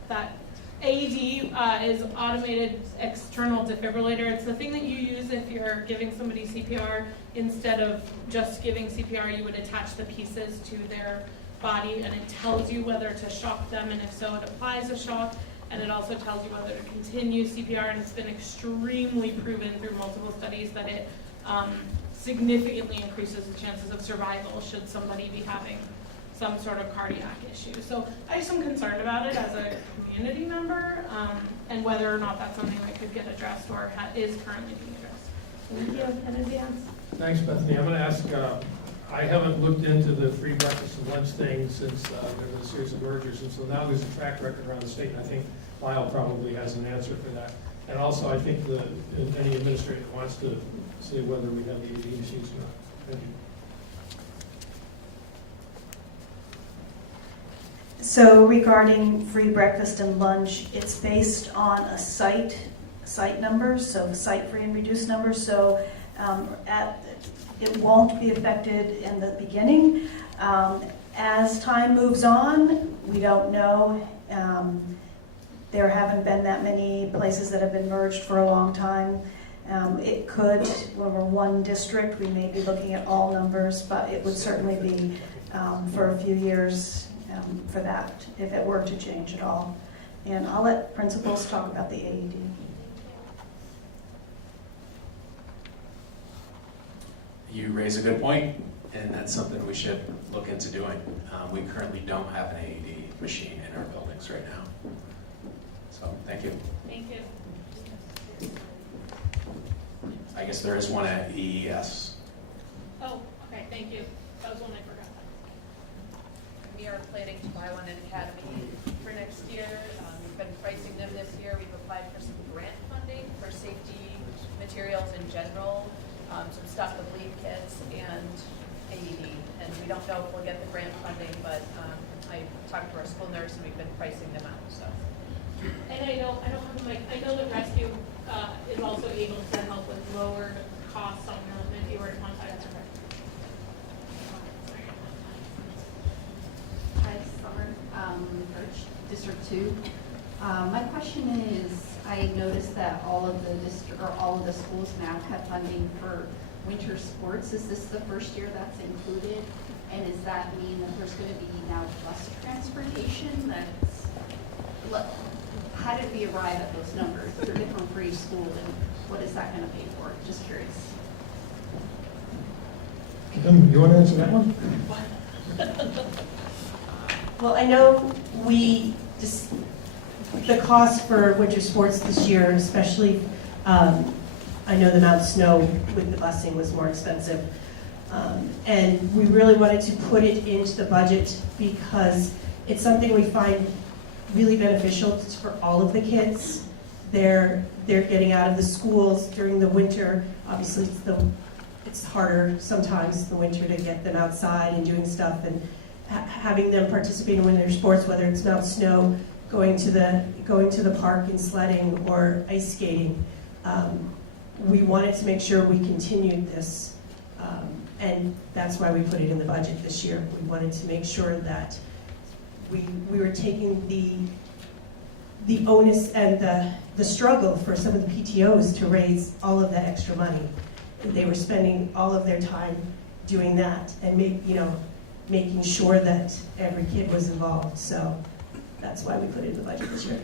That AED is automated external defibrillator. It's the thing that you use if you're giving somebody CPR. Instead of just giving CPR, you would attach the pieces to their body, and it tells you whether to shock them, and if so, it applies a shock. And it also tells you whether to continue CPR, and it's been extremely proven through multiple studies that it significantly increases the chances of survival should somebody be having some sort of cardiac issue. So I just am concerned about it as a community member, and whether or not that's something that could get addressed or is currently being addressed. Thank you in advance. Thanks, Bethany. I'm going to ask, I haven't looked into the free breakfast and lunch thing since there was a series of mergers, and so now there's a track record around the state, and I think Lyle probably has an answer for that. And also, I think any administrator wants to say whether we have the AED machines or not. Thank you. So regarding free breakfast and lunch, it's based on a site numbers, so site free and reduced numbers. So it won't be affected in the beginning. As time moves on, we don't know. There haven't been that many places that have been merged for a long time. It could, when we're one district, we may be looking at all numbers, but it would certainly be for a few years for that, if it were to change at all. And I'll let principals talk about the AED. You raise a good point, and that's something we should look into doing. We currently don't have an AED machine in our buildings right now. So, thank you. Thank you. I guess there is one at EES. Oh, okay, thank you. That was one I forgot. We are planning to buy one in Academy for next year. We've been pricing them this year. We've applied for some grant funding for safety materials in general, some stop the bleed kits and AED. And we don't know if we'll get the grant funding, but I talked to our school nurse and we've been pricing them out. So. And I don't have the mic. I know that Rescue is also able to help with lowered costs on them if you were to contact her. Hi, Summer, District 2. My question is, I noticed that all of the schools now have funding for winter sports. Is this the first year that's included? And does that mean that there's going to be now bus transportation? How did we arrive at those numbers? They're different for each school, and what is that going to pay for? Just curious. Kim, you want to answer that one? Well, I know the cost for winter sports this year, especially, I know the amount of snow with the busing was more expensive. And we really wanted to put it into the budget because it's something we find really beneficial for all of the kids. They're getting out of the schools during the winter. Obviously, it's harder sometimes in the winter to get them outside and doing stuff, and having them participate in winter sports, whether it's melt snow, going to the park and sledding or ice skating. We wanted to make sure we continued this, and that's why we put it in the budget this year. We wanted to make sure that we were taking the onus and the struggle for some of the PTOs to raise all of that extra money. They were spending all of their time doing that and making sure that every kid was involved. So that's why we put it in the budget this year.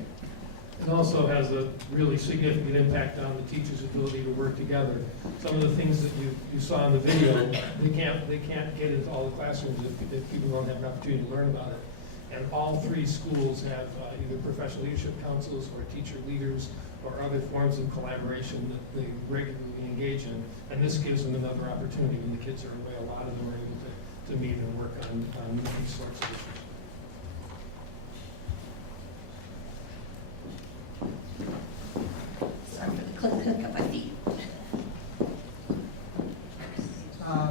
It also has a really significant impact on the teachers' ability to work together. Some of the things that you saw in the video, they can't get into all the classrooms if people don't have an opportunity to learn about it. And all three schools have either professional leadership councils or teacher leaders or other forms of collaboration that they regularly engage in. And this gives them another opportunity when the kids are away. A lot of them are able to meet and work on these sorts of issues. Sorry for the click up my feet.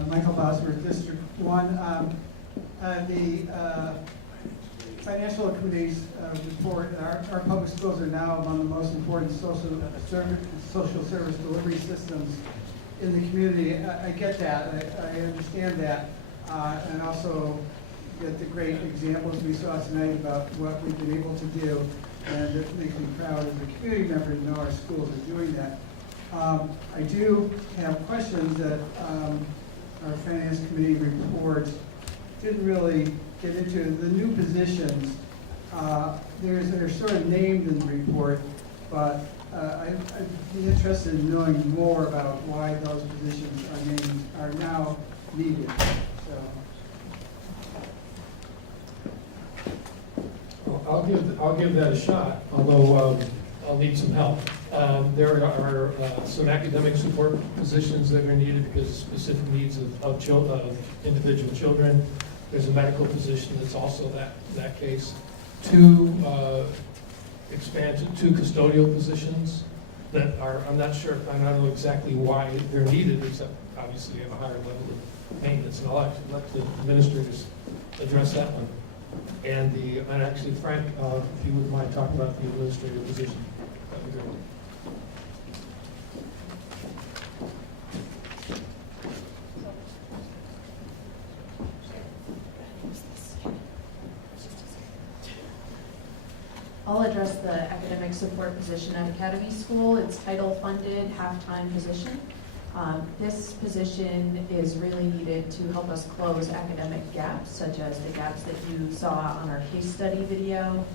Michael Bosworth, District 1. The financial committee's report, our public schools are now among the most important social service delivery systems in the community. I get that, I understand that, and also get the great examples we saw tonight about what we've been able to do, and it makes me proud as a community member to know our schools are doing that. I do have questions that our finance committee report didn't really get into. The new positions, they're sort of named in the report, but I'd be interested in knowing more about why those positions are now needed. Well, I'll give that a shot, although I'll need some help. There are some academic support positions that are needed because of specific needs of individual children. There's a medical position that's also that case. Two custodial positions that are, I don't know exactly why they're needed, except obviously they have a higher level of maintenance. And I'll actually let the administrators address that one. And actually, Frank, if you wouldn't mind talking about the administrative position, that'd be great. I'll address the academic support position at Academy School. It's title-funded, half-time position. This position is really needed to help us close academic gaps, such as the gaps that you saw on our case study video.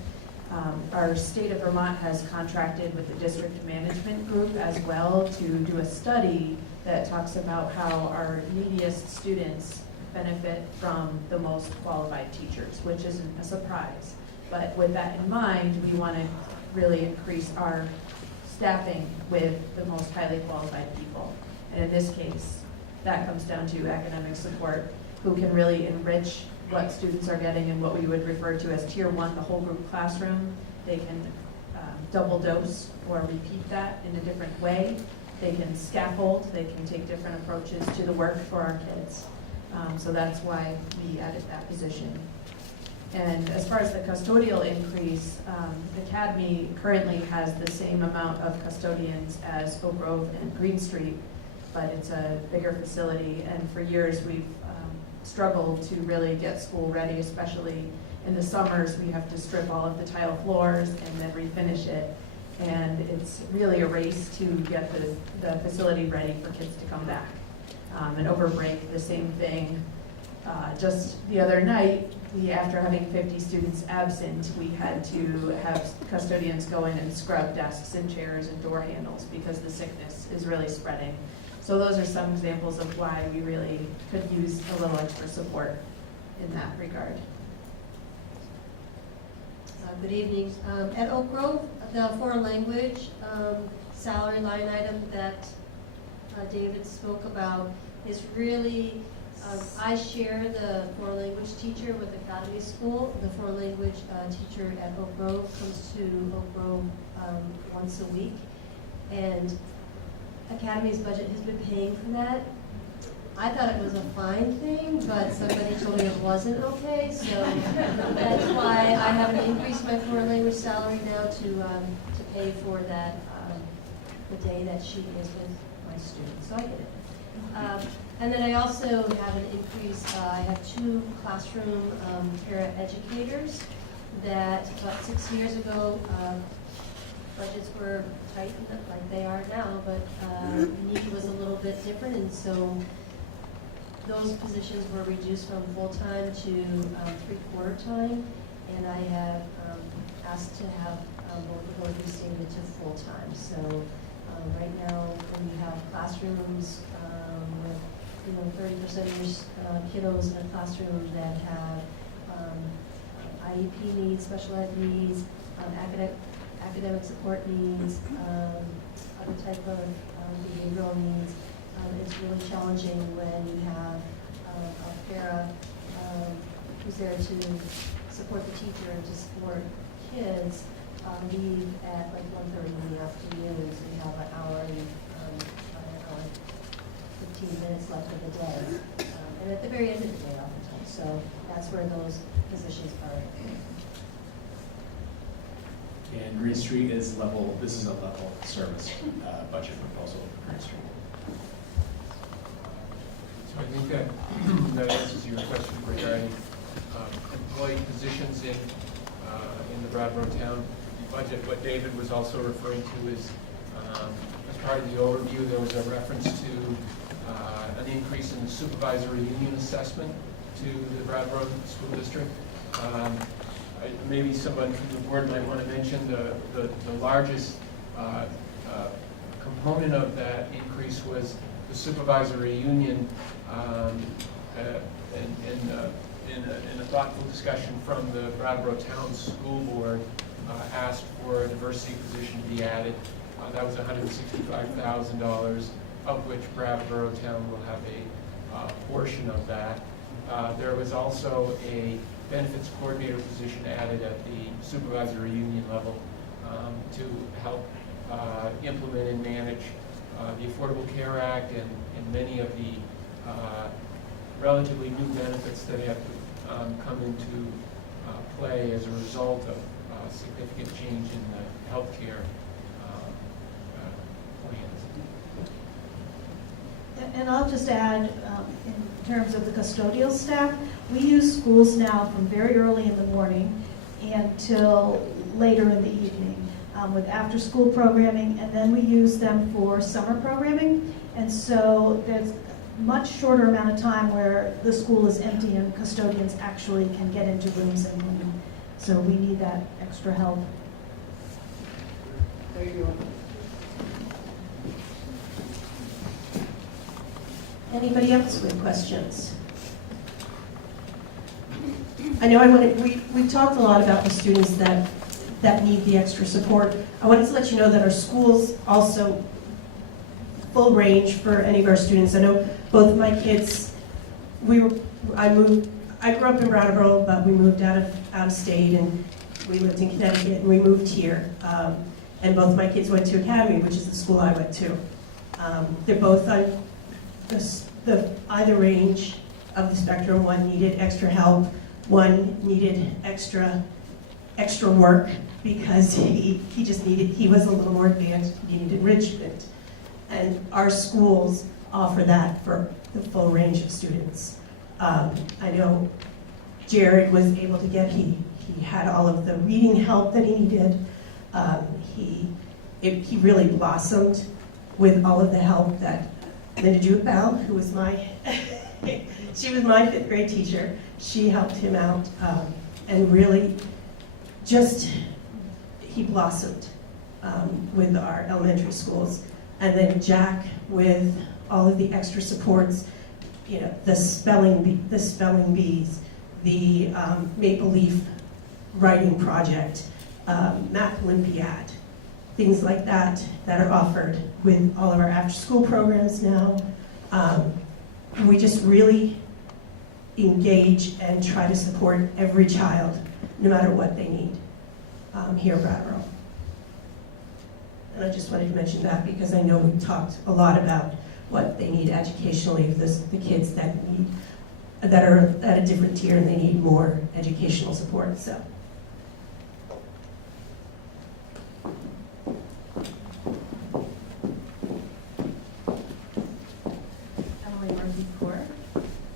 Our state of Vermont has contracted with the district management group as well to do a study that talks about how our neediest students benefit from the most qualified teachers, which isn't a surprise. But with that in mind, we want to really increase our staffing with the most highly qualified people. And in this case, that comes down to academic support, who can really enrich what students are getting in what we would refer to as Tier 1, the whole group classroom. They can double dose or repeat that in a different way. They can scaffold, they can take different approaches to the work for our kids. So that's why we added that position. And as far as the custodial increase, Academy currently has the same amount of custodians as Oak Grove and Green Street, but it's a bigger facility, and for years we've struggled to really get school ready, especially in the summers. We have to strip all of the tile floors and then refinish it, and it's really a race to get the facility ready for kids to come back. And over break, the same thing. Just the other night, after having 50 students absent, we had to have custodians go in and scrub desks and chairs and door handles because the sickness is really spreading. So those are some examples of why we really could use a little extra support in that regard. Good evening. At Oak Grove, the foreign language salary line item that David spoke about is really, I share the foreign language teacher with Academy School. The foreign language teacher at Oak Grove comes to Oak Grove once a week. And Academy's budget has been paying for that. I thought it was a fine thing, but somebody told me it wasn't okay, so that's why I haven't increased my foreign language salary now to pay for that, the day that she is with my students, so I get it. And then I also have an increase, I have 2 classroom para-educators that about 6 years ago, budgets were tight like they are now, but need was a little bit different, and so those positions were reduced from full-time to 3/4 time, and I have asked to have both of those restated to full-time. So right now, when we have classrooms with 30% of kiddos in a classroom that have IEP needs, special ed needs, academic support needs, other type of behavioral needs. It's really challenging when you have a para who's there to support the teacher and to support kids leave at like 1:30 in the afternoon. So you have an hour and 15 minutes left of the day. And at the very end of the day oftentimes. So that's where those positions are And Green Street is level, this is a level service budget proposal for Green Street. So I think that answers your question regarding employee positions in the Brattleboro Town budget. What David was also referring to is, as part of the overview, there was a reference to an increase in the supervisory union assessment to the Brattleboro School District. Maybe someone from the board might want to mention the largest component of that increase was the supervisory union, in a thoughtful discussion from the Brattleboro Town Schoolboard, asked for a diversity position to be added. That was $165,000, of which Brattleboro Town will have a portion of that. There was also a benefits coordinator position added at the supervisory union level to help implement and manage the Affordable Care Act and many of the relatively new benefits that have come into play as a result of significant change in the healthcare plans. And I'll just add, in terms of the custodial staff, we use schools now from very early in the morning until later in the evening with after-school programming, and then we use them for summer programming. And so there's a much shorter amount of time where the school is empty and custodians actually can get into rooms and clean. So we need that extra help. There you go. Anybody else with questions? I know we talked a lot about the students that need the extra support. I wanted to let you know that our schools also full range for any of our students. I know both of my kids, I grew up in Brattleboro, but we moved out of state, and we lived in Connecticut, and we moved here. And both my kids went to Academy, which is the school I went to. They're both on the either range of the spectrum. One needed extra help, one needed extra work because he was a little more advanced, he needed enrichment. And our schools offer that for the full range of students. I know Jared was able to get, he had all of the reading help that he needed. He really blossomed with all of the help that Linda Jewett-Bell, who was she was my 5th grade teacher. She helped him out, and really he blossomed with our elementary schools. And then Jack with all of the extra supports, the spelling bees, the Maple Leaf writing project, Math Olympiad, things like that are offered with all of our after-school programs now. We just really engage and try to support every child, no matter what they need, here at Brattleboro. And I just wanted to mention that because I know we've talked a lot about what they need educationally, the kids that are at a different tier and they need more educational support. So.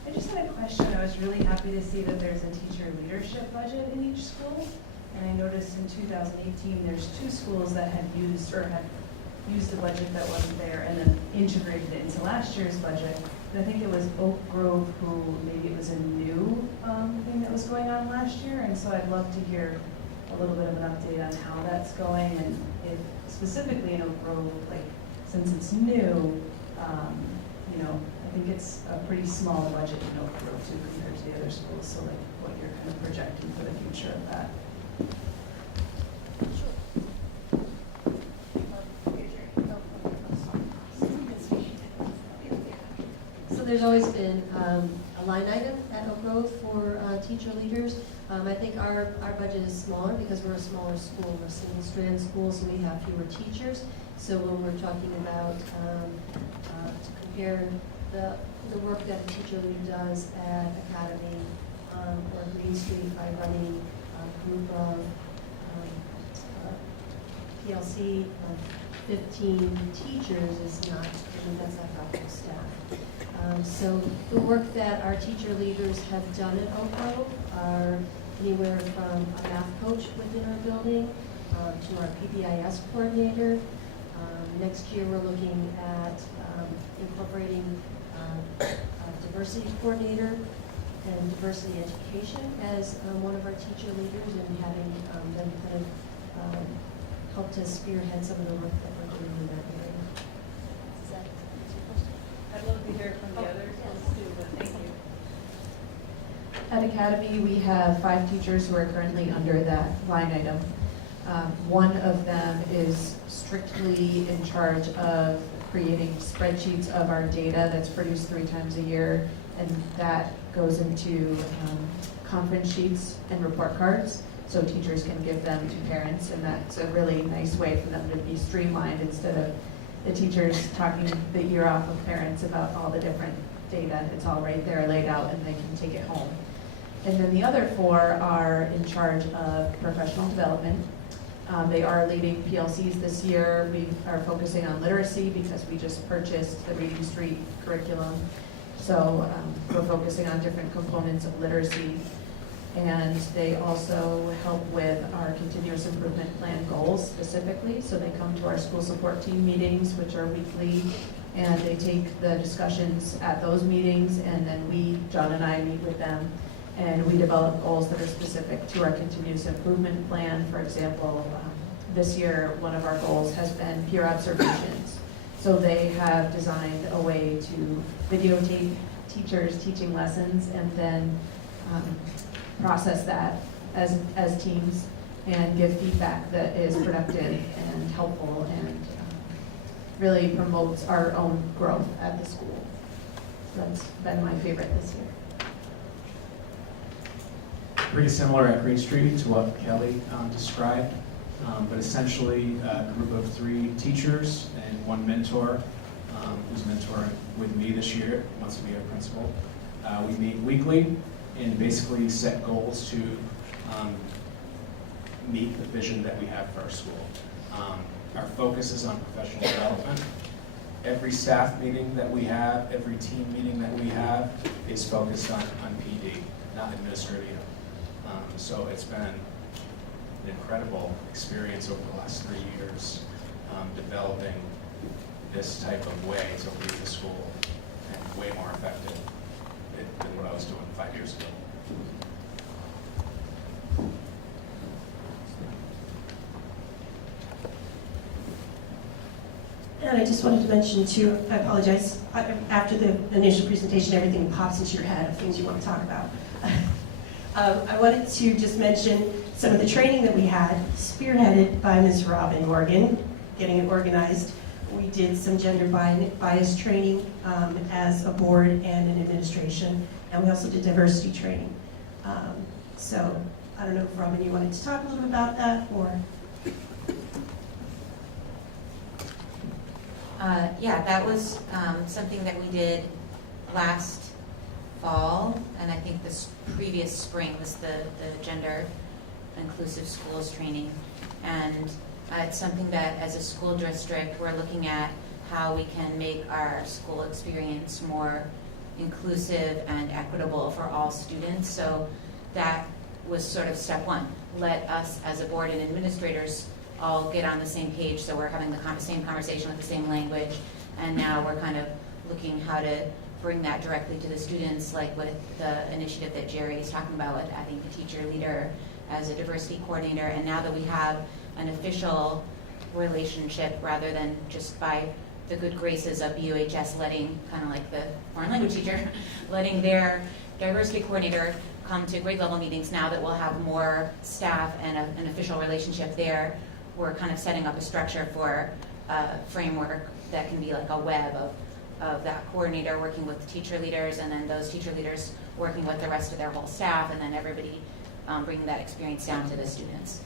I just had a question. I was really happy to see that there's a teacher leadership budget in each school. And I noticed in 2018, there's 2 schools that had used a budget that wasn't there and then integrated it into last year's budget. And I think it was Oak Grove who maybe it was a new thing that was going on last year. And so I'd love to hear a little bit of an update on how that's going, and if specifically in Oak Grove, since it's new, I think it's a pretty small budget in Oak Grove too compared to the other schools. So what you're kind of projecting for the future of that. So there's always been a line item at Oak Grove for teacher leaders. I think our budget is smaller because we're a smaller school. We're a single strand school, so we have fewer teachers. So when we're talking about to compare the work that a teacher leader does at Academy or Green Street by running a group of PLC of 15 teachers is not, that's not our full staff. So the work that our teacher leaders have done at Oak Grove are anywhere from a math coach within our building to our PBIS coordinator. Next year, we're looking at incorporating a diversity coordinator and diversity education as one of our teacher leaders, and having them kind of help to spearhead some of the work that we're doing in that area. Does that answer your question? I'd love to hear from the others too, but thank you. At Academy, we have 5 teachers who are currently under that line item. One of them is strictly in charge of creating spreadsheets of our data that's produced 3 times a year, and that goes into conference sheets and report cards, so teachers can give them to parents, and that's a really nice way for them to be streamlined instead of the teachers talking the ear off of parents about all the different data. It's all right there laid out, and they can take it home. And then the other 4 are in charge of professional development. They are leading PLCs this year. We are focusing on literacy because we just purchased the Reading Street curriculum. So we're focusing on different components of literacy. And they also help with our continuous improvement plan goals specifically. So they come to our school support team meetings, which are weekly, and they take the discussions at those meetings, and then John and I meet with them, and we develop goals that are specific to our continuous improvement plan. For example, this year, one of our goals has been peer observations. So they have designed a way to videotape teachers teaching lessons and then process that as teams and give feedback that is productive and helpful and really promotes our own growth at the school. So that's been my favorite this year. Pretty similar at Green Street to what Kelly described, but essentially a group of 3 teachers and 1 mentor who's mentoring with me this year, wants to be a principal. We meet weekly and basically set goals to meet the vision that we have for our school. Our focus is on professional development. Every staff meeting that we have, every team meeting that we have is focused on PD, not administrative. So it's been an incredible experience over the last 3 years developing this type of way to lead the school, and way more effective than what I was doing 5 years ago. And I just wanted to mention too, I apologize, after the initial presentation, everything pops into your head of things you want to talk about. I wanted to just mention some of the training that we had, spearheaded by Ms. Robin Morgan, getting it organized. We did some gender bias training as a board and an administration, and we also did diversity training. So I don't know if Robin, you wanted to talk a little bit about that, or? Yeah, that was something that we did last fall, and I think this previous spring was the gender inclusive schools training. And it's something that as a school district, we're looking at how we can make our school experience more inclusive and equitable for all students. So that was sort of step 1. Let us as a board and administrators all get on the same page, so we're having the same conversation with the same language, and now we're kind of looking how to bring that directly to the students, like with the initiative that Jerry is talking about with adding a teacher leader as a diversity coordinator. And now that we have an official relationship rather than just by the good graces of UHS letting, kind of like the foreign language teacher, letting their diversity coordinator come to grade level meetings, now that we'll have more staff and an official relationship there, we're kind of setting up a structure for a framework that can be like a web of that coordinator working with the teacher leaders, and then those teacher leaders working with the rest of their whole staff, and then everybody bringing that experience down to the students.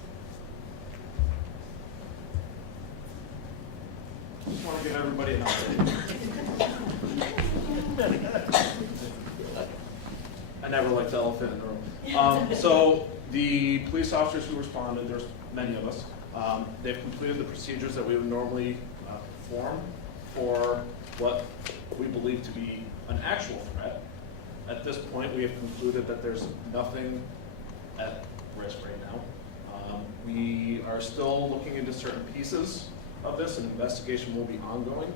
I just want to give everybody an update. I never liked the elephant in the room. So the police officers who responded, there's many of us, They've completed the procedures that we would normally perform for what we believe to be an actual threat. At this point, we have concluded that there's nothing at risk right now. We are still looking into certain pieces of this, and investigation will be ongoing.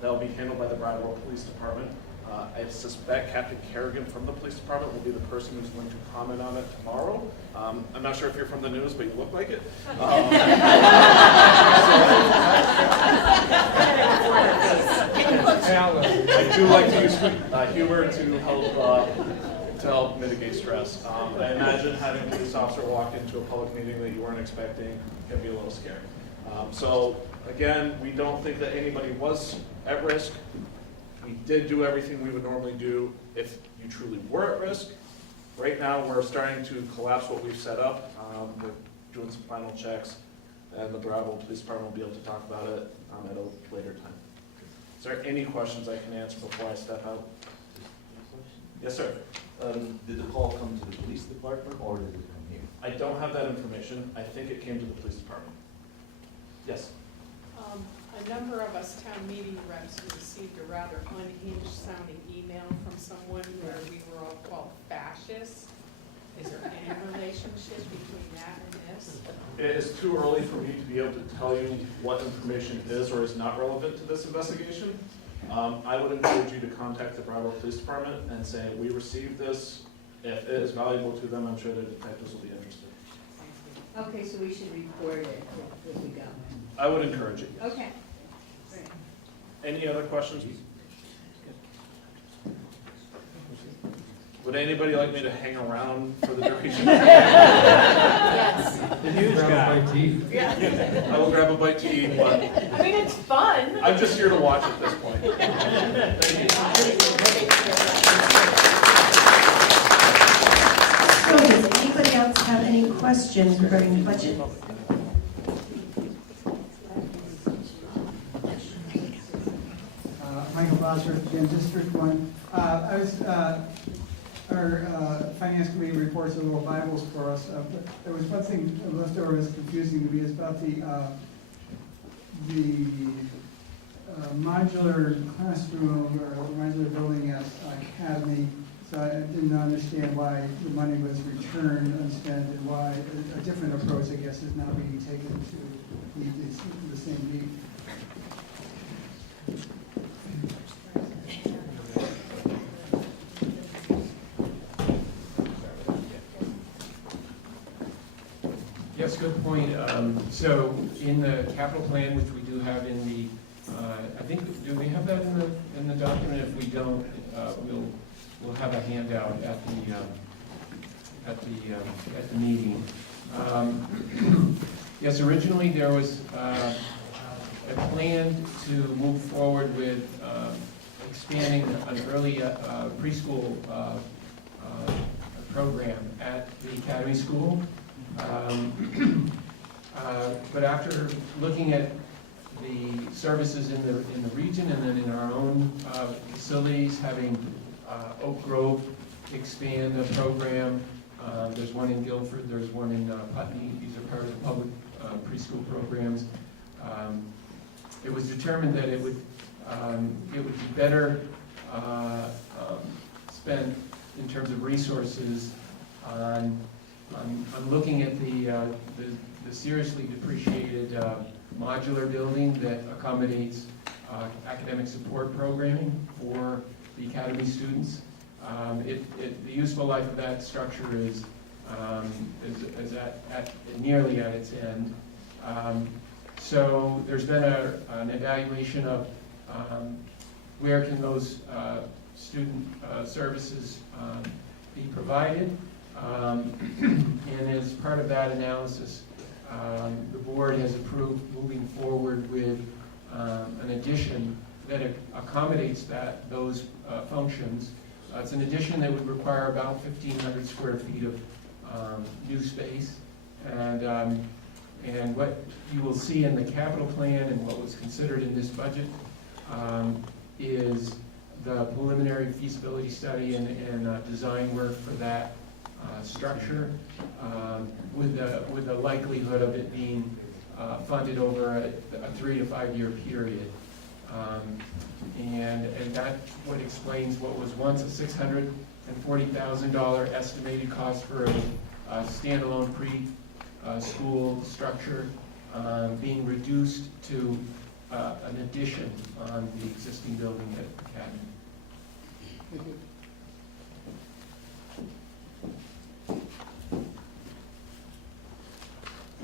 That will be handled by the Brattleboro Police Department. I suspect Captain Kerrigan from the police department will be the person who's going to comment on it tomorrow. I'm not sure if you're from the news, but you look like it. I do like to use humor to help mitigate stress. I imagine having a police officer walk into a public meeting that you weren't expecting can be a little scary. So again, we don't think that anybody was at risk. We did do everything we would normally do if you truly were at risk. Right now, we're starting to collapse what we've set up. We're doing some final checks, and the Brattleboro Police Department will be able to talk about it at a later time. Is there any questions I can answer before I step out? Yes, sir. Did the call come to the police department or did it come here? I don't have that information. I think it came to the police department. Yes. A number of us town meeting reps received a rather unhinged sounding email from someone where we were all called fascists. Is there any relationship between that and this? It is too early for me to be able to tell you what information is or is not relevant to this investigation. I would encourage you to contact the Brattleboro Police Department and say, we received this. If it is valuable to them, I'm sure the detectives will be interested. Okay, so we should report it if we go. I would encourage it. Yes. Okay. Any other questions? Would anybody like me to hang around for the duration? Yes. The news guy. Yeah. I will grab a bite to eat, but I mean, it's fun. I'm just here to watch at this point. Thank you. So does anybody else have any questions regarding the budget? Michael Bosworth, again, District 1. Our Finance Committee reports a little Bibles for us, but there was one thing left over that's confusing to me, is about the modular classroom or modular building at Academy. So I didn't understand why the money was returned unspent and why a different approach, I guess, is now being taken to meet the same need. Yes, good point. So in the capital plan, which we do have in the, I think, do we have that in the document? If we don't, we'll have a handout at the meeting. Yes, originally there was a plan to move forward with expanding an early preschool program at the Academy School. But after looking at the services in the region and then in our own facilities, having Oak Grove expand the program, there's one in Guilford, there's one in Putney. These are part of the public preschool programs. It was determined that it would be better spent in terms of resources on looking at the seriously depreciated modular building that accommodates academic support programming for the Academy students. The useful life of that structure is nearly at its end. So there's been an evaluation of where can those student services be provided. And as part of that analysis, the board has approved moving forward with an addition that accommodates those functions. It's an addition that would require about 1,500 square feet of new space. And what you will see in the capital plan and what was considered in this budget is the preliminary feasibility study and design work for that structure, with the likelihood of it being funded over a 3 to 5 year period. And that's what explains what was once a $640,000 estimated cost for a standalone pre-school structure being reduced to an addition on the existing building at Academy.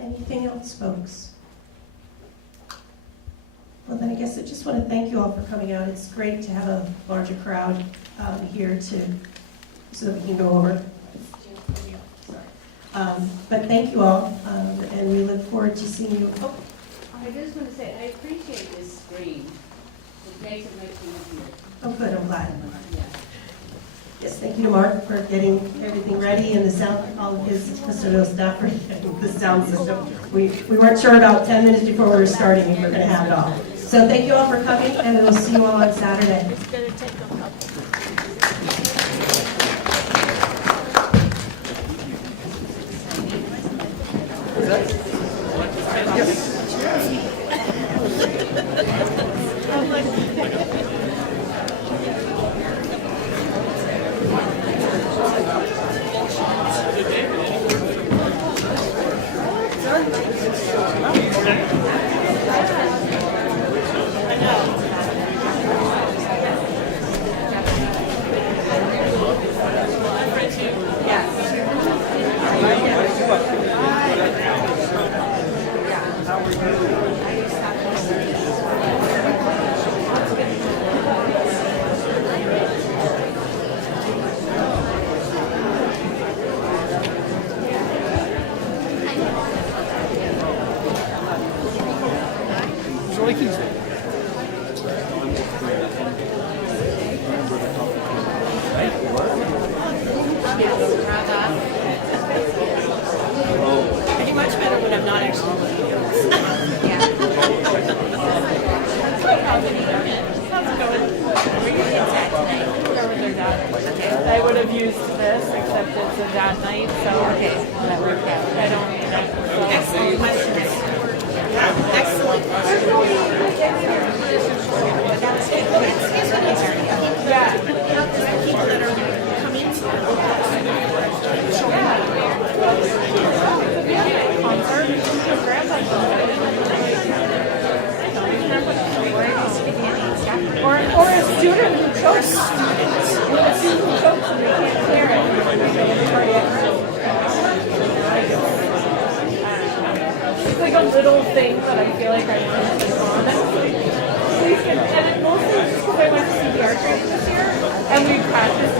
Anything else, folks? Well, then I guess I just want to thank you all for coming out. It's great to have a larger crowd here so that we can go over. But thank you all, and we look forward to seeing you. Oh. I just want to say, I appreciate this screen. It makes it much easier. Oh, good, I'm glad. Yes, thank you to Mark for getting everything ready and the sound, all of his custodial staff for the sound system. We weren't sure about 10 minutes before we were starting if we were going to have it all. So thank you all for coming, and we will see you all on Saturday. It's going to take a couple. I do much better when I'm not actually looking at this. I would have used this, except it's a dad night, so that worked out. I don't need it. Excellent questions. Excellent. Yeah. People that are coming Or a student who chokes. A student who chokes and they can't clear it. It's like a little thing that I feel like I want to on. And it mostly just because I went to CPR training this year and we practiced